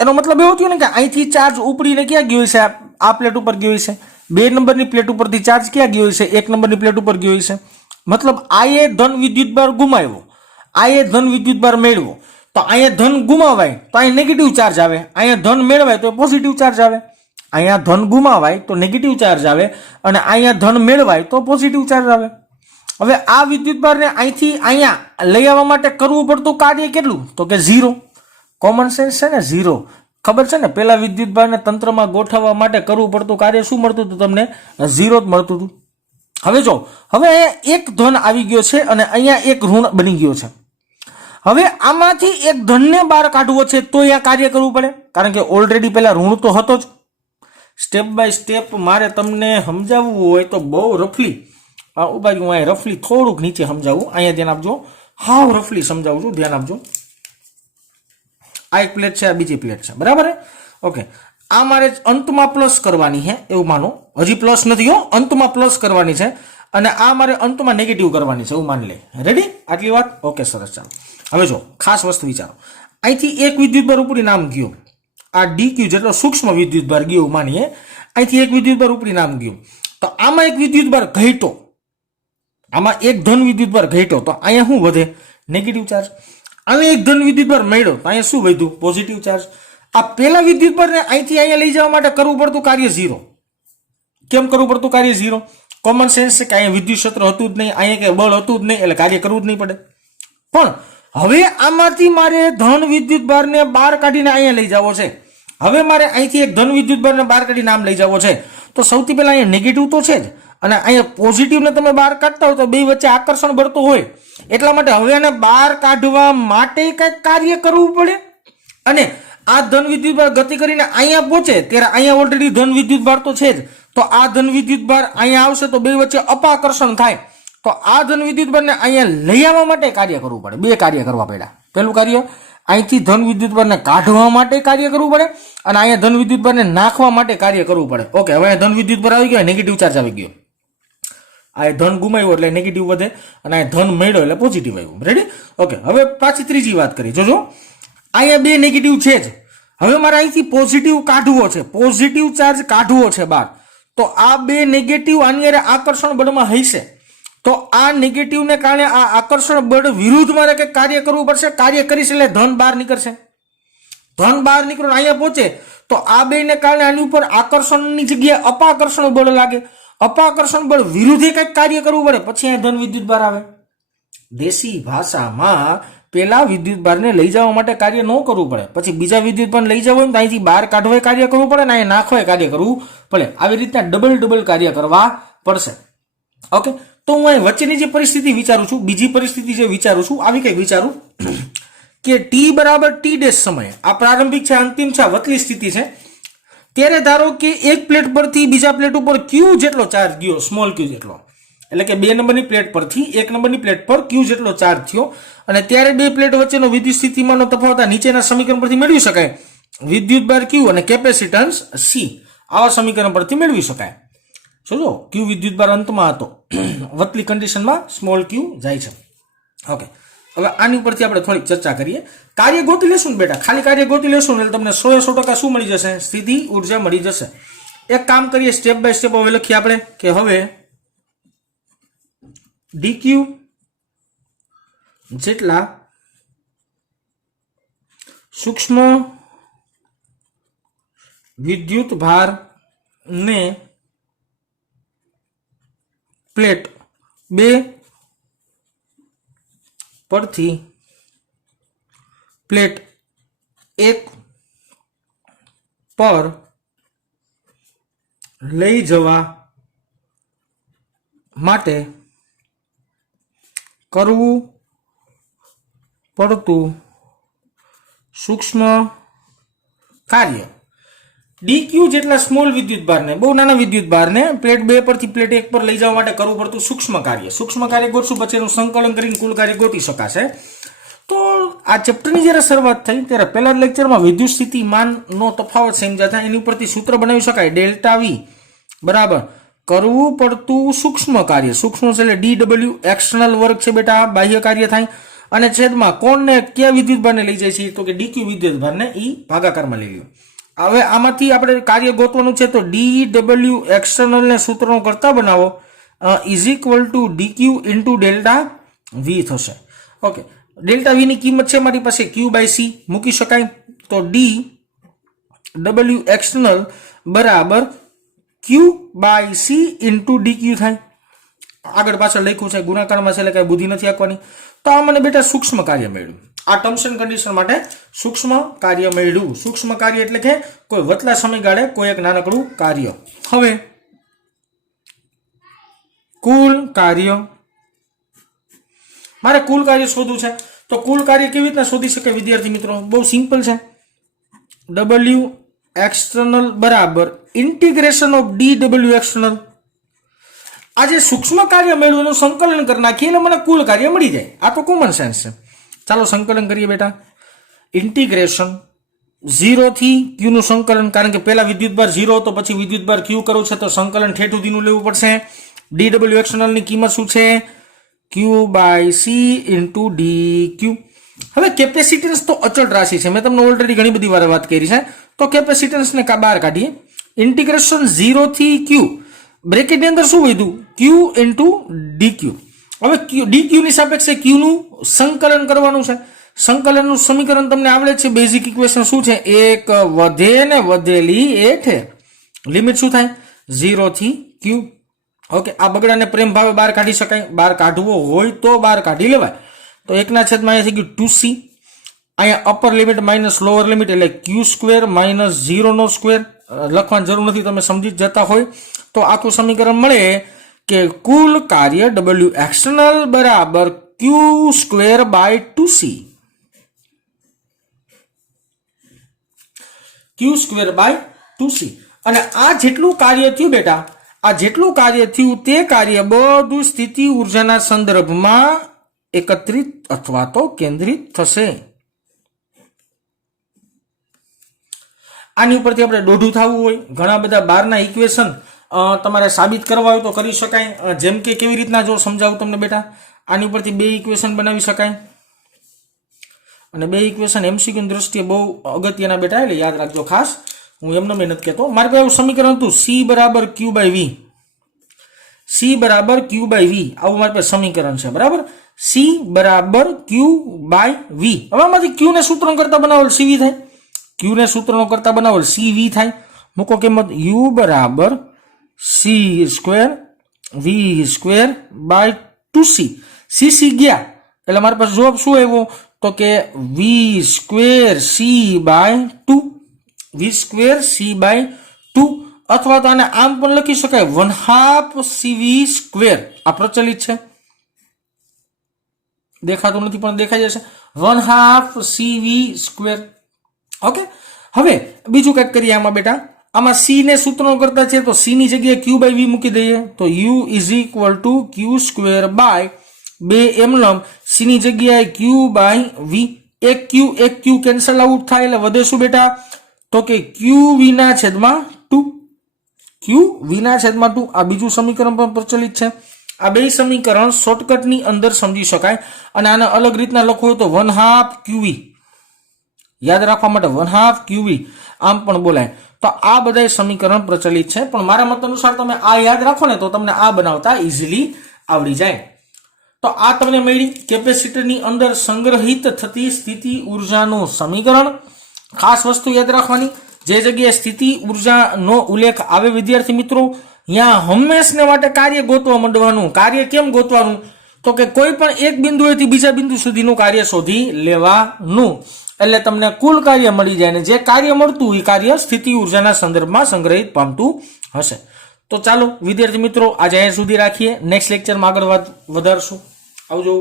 એનો મતલબ એવો થયો ને કે અહીંથી ચાર્જ ઉપડીને ક્યાં ગયો છે? આ પ્લેટ ઉપર ગયો છે. 2 નંબરની પ્લેટ ઉપરથી ચાર્જ ક્યાં ગયો છે? 1 નંબરની પ્લેટ ઉપર ગયો છે. મતલબ આએ ધન વિદ્યુત ભાર ગુમાવ્યો, આએ ધન વિદ્યુત ભાર મેળવ્યો. તો અહીંયા ધન ગુમાવાય તો અહીં નેગેટિવ ચાર્જ આવે, અહીંયા ધન મેળવાય તો પોઝિટિવ ચાર્જ આવે. અહીંયા ધન ગુમાવાય તો નેગેટિવ ચાર્જ આવે અને અહીંયા ધન મેળવાય તો પોઝિટિવ ચાર્જ આવે. હવે આ વિદ્યુત ભારને અહીંથી અહીંયા લઈ આવવા માટે કરવું પડતું કાર્ય કેટલું? તો કે 0. કોમન સેન્સ છે ને, 0. ખબર છે ને, પેલા વિદ્યુત ભારને તંત્રમાં ગોઠવવા માટે કરવું પડતું કાર્ય શું મળતું હતું તમને? 0 જ મળતું હતું. હવે જો, હવે અહીંયા એક ધન આવી ગયો છે અને અહીંયા એક ઋણ બની ગયો છે. હવે આમાંથી એક ધનને બહાર કાઢવો છે તો અહીંયા કાર્ય કરવું પડે, કારણ કે ઓલરેડી પેલા ઋણ તો હતો જ. સ્ટેપ બાય સ્ટેપ મારે તમને સમજાવવું હોય તો બહુ રફલી ઉભારી હું અહીંયા રફલી થોડુંક નીચે સમજાવું. અહીંયા ધ્યાન આપજો, હાવ રફલી સમજાવું છું, ધ્યાન આપજો. આ એક પ્લેટ છે, આ બીજી પ્લેટ છે, બરાબર. ઓકે, આ મારે અંતમાં પ્લસ કરવાની છે એવું માનો. હજી પ્લસ નથી હો, અંતમાં પ્લસ કરવાની છે અને આ મારે અંતમાં નેગેટિવ કરવાની છે એવું માની લે. રેડી? આટલી વાત? ઓકે, સરસ. ચાલો હવે જો ખાસ વસ્તુ વિચારો. અહીંથી એક વિદ્યુત ભાર ઉપરી નામ ગયો, આ ડીક્યુ જેટલો સૂક્ષ્મ વિદ્યુત ભાર ગયો એવું માનીએ. અહીંથી એક વિદ્યુત ભાર ઉપરી નામ ગયો તો આમાં એક વિદ્યુત ભાર ઘટ્યો, આમાં એક ધન વિદ્યુત ભાર ઘટ્યો તો અહીંયા શું વધે? Negative charge. અહીંયા એક ધન વિદ્યુત ભાર મળ્યો તો અહીંયા શું વધ્યું? Positive charge. આ પેલા વિદ્યુત ભારને અહીંથી અહીંયા લઈ જવા માટે કરવું પડતું કાર્ય 0. કેમ કરવું પડતું કાર્ય 0? કોમન સેન્સ છે કે અહીંયા વિદ્યુત ક્ષેત્ર હતું જ નહીં, અહીંયા કઈ બળ હતું જ નહીં, એટલે કાર્ય કરવું જ નહીં પડે. પણ હવે આમાંથી મારે ધન વિદ્યુત ભારને બહાર કાઢીને અહીંયા લઈ જવો છે. હવે મારે અહીંથી એક ધન વિદ્યુત ભારને બહાર કાઢી નામ લઈ જવો છે તો સૌથી પહેલા અહીંયા નેગેટિવ તો છે જ અને અહીંયા પોઝિટિવને તમે બહાર કાઢતા હોય તો બે વચ્ચે આકર્ષણ બળ તો હોય. એટલા માટે હવે એને બહાર કાઢવા માટે કંઈક કાર્ય કરવું પડે અને આ ધન વિદ્યુત ભાર ગતિ કરીને અહીંયા પહોંચે ત્યારે અહીંયા ઓલરેડી ધન વિદ્યુત ભાર તો છે જ, તો આ ધન વિદ્યુત ભાર અહીંયા આવશે તો બે વચ્ચે અપાકર્ષણ થાય. તો આ ધન વિદ્યુત ભારને અહીંયા લઈ આવવા માટે કાર્ય કરવું પડે. બે કાર્ય કરવા પડ્યા. પહેલું કાર્ય અહીંથી ધન વિદ્યુત ભારને કાઢવા માટે કાર્ય કરવું પડે અને અહીંયા ધન વિદ્યુત ભારને નાખવા માટે કાર્ય કરવું પડે. ઓકે, હવે ધન વિદ્યુત ભાર આવી ગયો, નેગેટિવ ચાર્જ આવી ગયો. આ ધન ગુમાવ્યો એટલે નેગેટિવ વધે અને આ ધન મળ્યો એટલે પોઝિટિવ આવ્યું. રેડી? ઓકે, હવે પાછી ત્રીજી વાત કરી. જોજો, અહીંયા બે નેગેટિવ છે જ. હવે મારે અહીંથી પોઝિટિવ કાઢવો છે, પોઝિટિવ ચાર્જ કાઢવો છે બહાર. તો આ બે નેગેટિવ આની અરે આકર્ષણ બળમાં હશે તો આ નેગેટિવને કારણે આ આકર્ષણ બળ વિરુદ્ધ મારે કંઈક કાર્ય કરવું પડશે. કાર્ય કરીશ એટલે ધન બહાર નીકળશે. ધન બહાર નીકળો અહીંયા પહોંચે તો આ બેને કારણે આની ઉપર આકર્ષણની જગ્યાએ અપાકર્ષણ બળ લાગે. અપાકર્ષણ બળ વિરુદ્ધે કંઈક કાર્ય કરવું પડે પછી અહીંયા ધન વિદ્યુત ભાર આવે. દેશી ભાષામાં પેલા વિદ્યુત ભારને લઈ જવા માટે કાર્ય ન કરવું પડે, પછી બીજા વિદ્યુત ભાર લઈ જવું હોય તો અહીંથી બહાર કાઢવા કાર્ય કરવું પડે ને અહીંયા નાખવા કાર્ય કરવું પડે. આવી રીતના ડબલ કાર્ય કરવા પડશે. ઓકે, તો હું અહીં વચ્ચેની જે પરિસ્થિતિ વિચારું છું, બીજી પરિસ્થિતિ જે વિચારું છું, આવી કંઈક વિચારું કે ટી બરાબર ટી ડેશ સમયે, આ પ્રારંભિક છે, અંતિમ છે, વતલી સ્થિતિ છે, ત્યારે ધારો કે એક પ્લેટ પરથી બીજા પ્લેટ ઉપર ક્યુ જેટલો ચાર્જ ગયો, સ્મોલ ક્યુ જેટલો, એટલે કે 2 નંબરની પ્લેટ પરથી 1 નંબરની પ્લેટ પર ક્યુ જેટલો ચાર્જ થયો અને ત્યારે બે પ્લેટ વચ્ચેનો વિદ્યુત સ્થિતિમાનનો તફાવત નીચેના સમીકરણ પરથી મેળવી શકાય. વિદ્યુત ભાર ક્યુ અને કેપેસિટન્સ સી, આવા સમીકરણ પરથી મેળવી શકાય. જો ક્યુ વિદ્યુત ભાર અંતમાં હતો, વતલી કન્ડિશનમાં સ્મોલ ક્યુ જાય છે. ઓકે, હવે આની ઉપરથી આપણે થોડીક ચર્ચા કરીએ. કાર્ય ગોતી લેશું ને બેટા, ખાલી કાર્ય ગોતી લેશું ને એટલે તમને 100% શું મળી જશે? સીધી ઉર્જા મળી જશે. એક કામ કરીએ, સ્ટેપ બાય સ્ટેપ હવે લખીએ આપણે કે હવે dq જેટલા સૂક્ષ્મ વિદ્યુત ભાર ને પ્લેટ 2 પરથી પ્લેટ 1 પર લઈ જવા માટે કરવું પડતું સૂક્ષ્મ કાર્ય dq જેટલા સ્મોલ વિદ્યુત ભારને, બહુ નાના વિદ્યુત ભારને પ્લેટ 2 પરથી પ્લેટ 1 પર લઈ જવા માટે કરવું પડતું સૂક્ષ્મ કાર્ય ગોતશું, પછી એનું સંકલન કરીને કુલ કાર્ય ગોતી શકાશે. તો આ ચેપ્ટરની જ્યારે શરૂઆત થઈ ત્યારે પહેલા લેક્ચરમાં વિદ્યુત સ્થિતિમાનનો તફાવત સમજ્યા હતા. એની ઉપરથી સૂત્ર બનાવી શકાય, ડેલ્ટા વી બરાબર કરવું પડતું સૂક્ષ્મ કાર્ય, સૂક્ષ્મ છે એટલે dw એક્સટર્નલ વર્ક છે બેટા, બાહ્ય કાર્ય થાય, અને છેદમાં કોણને કયા વિદ્યુત ભારને લઈ જાય છે? તો કે dq વિદ્યુત ભારને ઈ ભાગાકારમાં લઈ લ્યો. હવે આમાંથી આપણે કાર્ય ગોતવાનું છે, તો dw એક્સટર્નલ ને સૂત્રનો કરતા બનાવો is equal to dq into delta V થશે. ઓકે, ડેલ્ટા વી ની કિંમત છે મારી પાસે q/c મૂકી શકાય. તો dw એક્સટર્નલ બરાબર q/c ઇન્ટુ dq થાય. આગળ પાછળ લખ્યું છે, ગુણાકારમાં છે એટલે કઈ બુદ્ધિ નથી આપવાની. તો આ મને બેટા સૂક્ષ્મ કાર્ય મળ્યું. આ ટર્મ્સ એન્ડ કન્ડિશન માટે સૂક્ષ્મ કાર્ય મળ્યું. સૂક્ષ્મ કાર્ય એટલે કે કોઈ વતલા સમયગાળે કોઈ એક નાનકડું કાર્ય. હવે કુલ કાર્ય, મારે કુલ કાર્ય શોધવું છે. તો કુલ કાર્ય કેવી રીતના શોધી શકે વિદ્યાર્થી મિત્રો? બહુ સિમ્પલ છે. w એક્સટર્નલ બરાબર ઇન્ટિગ્રેશન ઓફ dw એક્સટર્નલ. આ જે સૂક્ષ્મ કાર્ય મળ્યું એનું સંકલન કરી નાખીએ એટલે મને કુલ કાર્ય મળી જાય. આ તો કોમન સેન્સ છે. ચાલો સંકલન કરીએ બેટા. ઇન્ટિગ્રેશન 0 થી q નું સંકલન, કારણ કે પહેલા વિદ્યુતભાર 0 હતો, પછી વિદ્યુતભાર q કરવું છે તો સંકલન ઠેઠ સુધીનું લેવું પડશે. dw એક્સટર્નલ ની કિંમત શું છે? q/c into dq. હવે કેપેસિટન્સ તો અચળ રાશિ છે, મેં તમને ઓલરેડી ઘણી બધી વાર વાત કરી છે. તો કેપેસિટન્સ ને બહાર કાઢીએ. ઇન્ટિગ્રેશન 0 થી q, બ્રેકેટની અંદર શું વધ્યું? q into dq. હવે dq ની સાપેક્ષે q નું સંકલન કરવાનું છે. સંકલનનું સમીકરણ તમને આવડે છે, બેઝિક ઇક્વેશન શું છે? એક વધે ને વધેલી એઠે લિમિટ શું થાય? 0 થી q. ઓકે, આ બગડાને પ્રેમ ભાવે બહાર કાઢી શકાય. બહાર કાઢવો હોય તો બહાર કાઢી લેવાય. તો 1/માં અહીંયા થઈ ગયું 2c, અહીંયા upper limit minus lower limit એટલે q² માઇનસ 0 નો સ્ક્વેર. લખવાની જરૂર નથી, તમે સમજી જતા હોય. તો આખું સમીકરણ મળે કે કુલ કાર્ય w એક્સટર્નલ બરાબર q²/2c. q²/2c. અને આ જેટલું કાર્ય થયું બેટા, આ જેટલું કાર્ય થયું તે કાર્ય બધું સ્થિતિ ઉર્જાના સંદર્ભમાં એકત્રિત અથવા તો કેન્દ્રિત થશે. આની ઉપરથી આપણે દોઢું થવું હોય, ઘણા બધા બારના ઇક્વેશન તમારે સાબિત કરવા હોય તો કરી શકાય. જેમ કે કેવી રીતના જો સમજાવું તમને બેટા, આની ઉપરથી 2 ઇક્વેશન બનાવી શકાય. અને 2 ઇક્વેશન એમસીક્યુ ની દ્રષ્ટિએ બહુ અગત્યના બેટા, એટલે યાદ રાખજો ખાસ. હું એમને મહેનત કહેતો, મારી પાસે એવું સમીકરણ હતું c બરાબર q/v. c બરાબર q/v આવું મારી પાસે સમીકરણ છે બરાબર. c બરાબર q/v. હવે આમાંથી q ને સૂત્રણ કરતા બનાવેલ cv થાય, q ને સૂત્રનો કરતા બનાવેલ cv થાય. મૂકો કિંમત u બરાબર c²v²/2c. cc ગયા એટલે મારી પાસે જવાબ શું આવ્યો? તો કે v²c/2, v²c/2. અથવા તો આને આમ પણ લખી શકાય 1/2 cv². આ પ્રચલિત છે, દેખાતું નથી પણ દેખાઈ જશે. 1/2 cv². ઓકે, હવે બીજું કંઈક કરીએ આમાં બેટા. આમાં c ને સૂત્રનો કરતા છે તો c ની જગ્યાએ q/v મૂકી દઈએ તો u is equal two q²/2 એમલમ. c ની જગ્યાએ q/v. એક q કેન્સલ આઉટ થાય એટલે વધે શું બેટા? તો કે qv/2. qv/2. આ બીજું સમીકરણ પણ પ્રચલિત છે. આ બે સમીકરણ શોર્ટકટની અંદર સમજી શકાય અને આને અલગ રીતના લખવું હોય તો 1/2 QV, યાદ રાખવા માટે 1/2 QV આમ પણ બોલાય. તો આ બધા સમીકરણ પ્રચલિત છે, પણ મારા મત અનુસાર તમે આ યાદ રાખો ને તો તમને આ બનાવતા ઇઝીલી આવડી જાય. તો આ તમને મળી કેપેસિટરની અંદર સંગ્રહિત થતી સ્થિતિ ઉર્જાનું સમીકરણ. ખાસ વસ્તુ યાદ રાખવાની, જે જગ્યાએ સ્થિતિ ઉર્જાનો ઉલ્લેખ આવે વિદ્યાર્થી મિત્રો, ત્યાં હંમેશને માટે કાર્ય ગોતવા માંડવાનું. કાર્ય કેમ ગોતવાનું? તો કે કોઈ પણ એક બિંદુએથી બીજા બિંદુ સુધીનું કાર્ય શોધી લેવાનું, એટલે તમને કુલ કાર્ય મળી જાય ને જે કાર્ય મળતું એ કાર્ય સ્થિતિ ઉર્જાના સંદર્ભમાં સંગ્રહિત પામતું હશે. તો ચાલો વિદ્યાર્થી મિત્રો આજે અહીંયા સુધી રાખીએ. નેક્સ્ટ લેક્ચરમાં આગળ વધારશું. આવજો.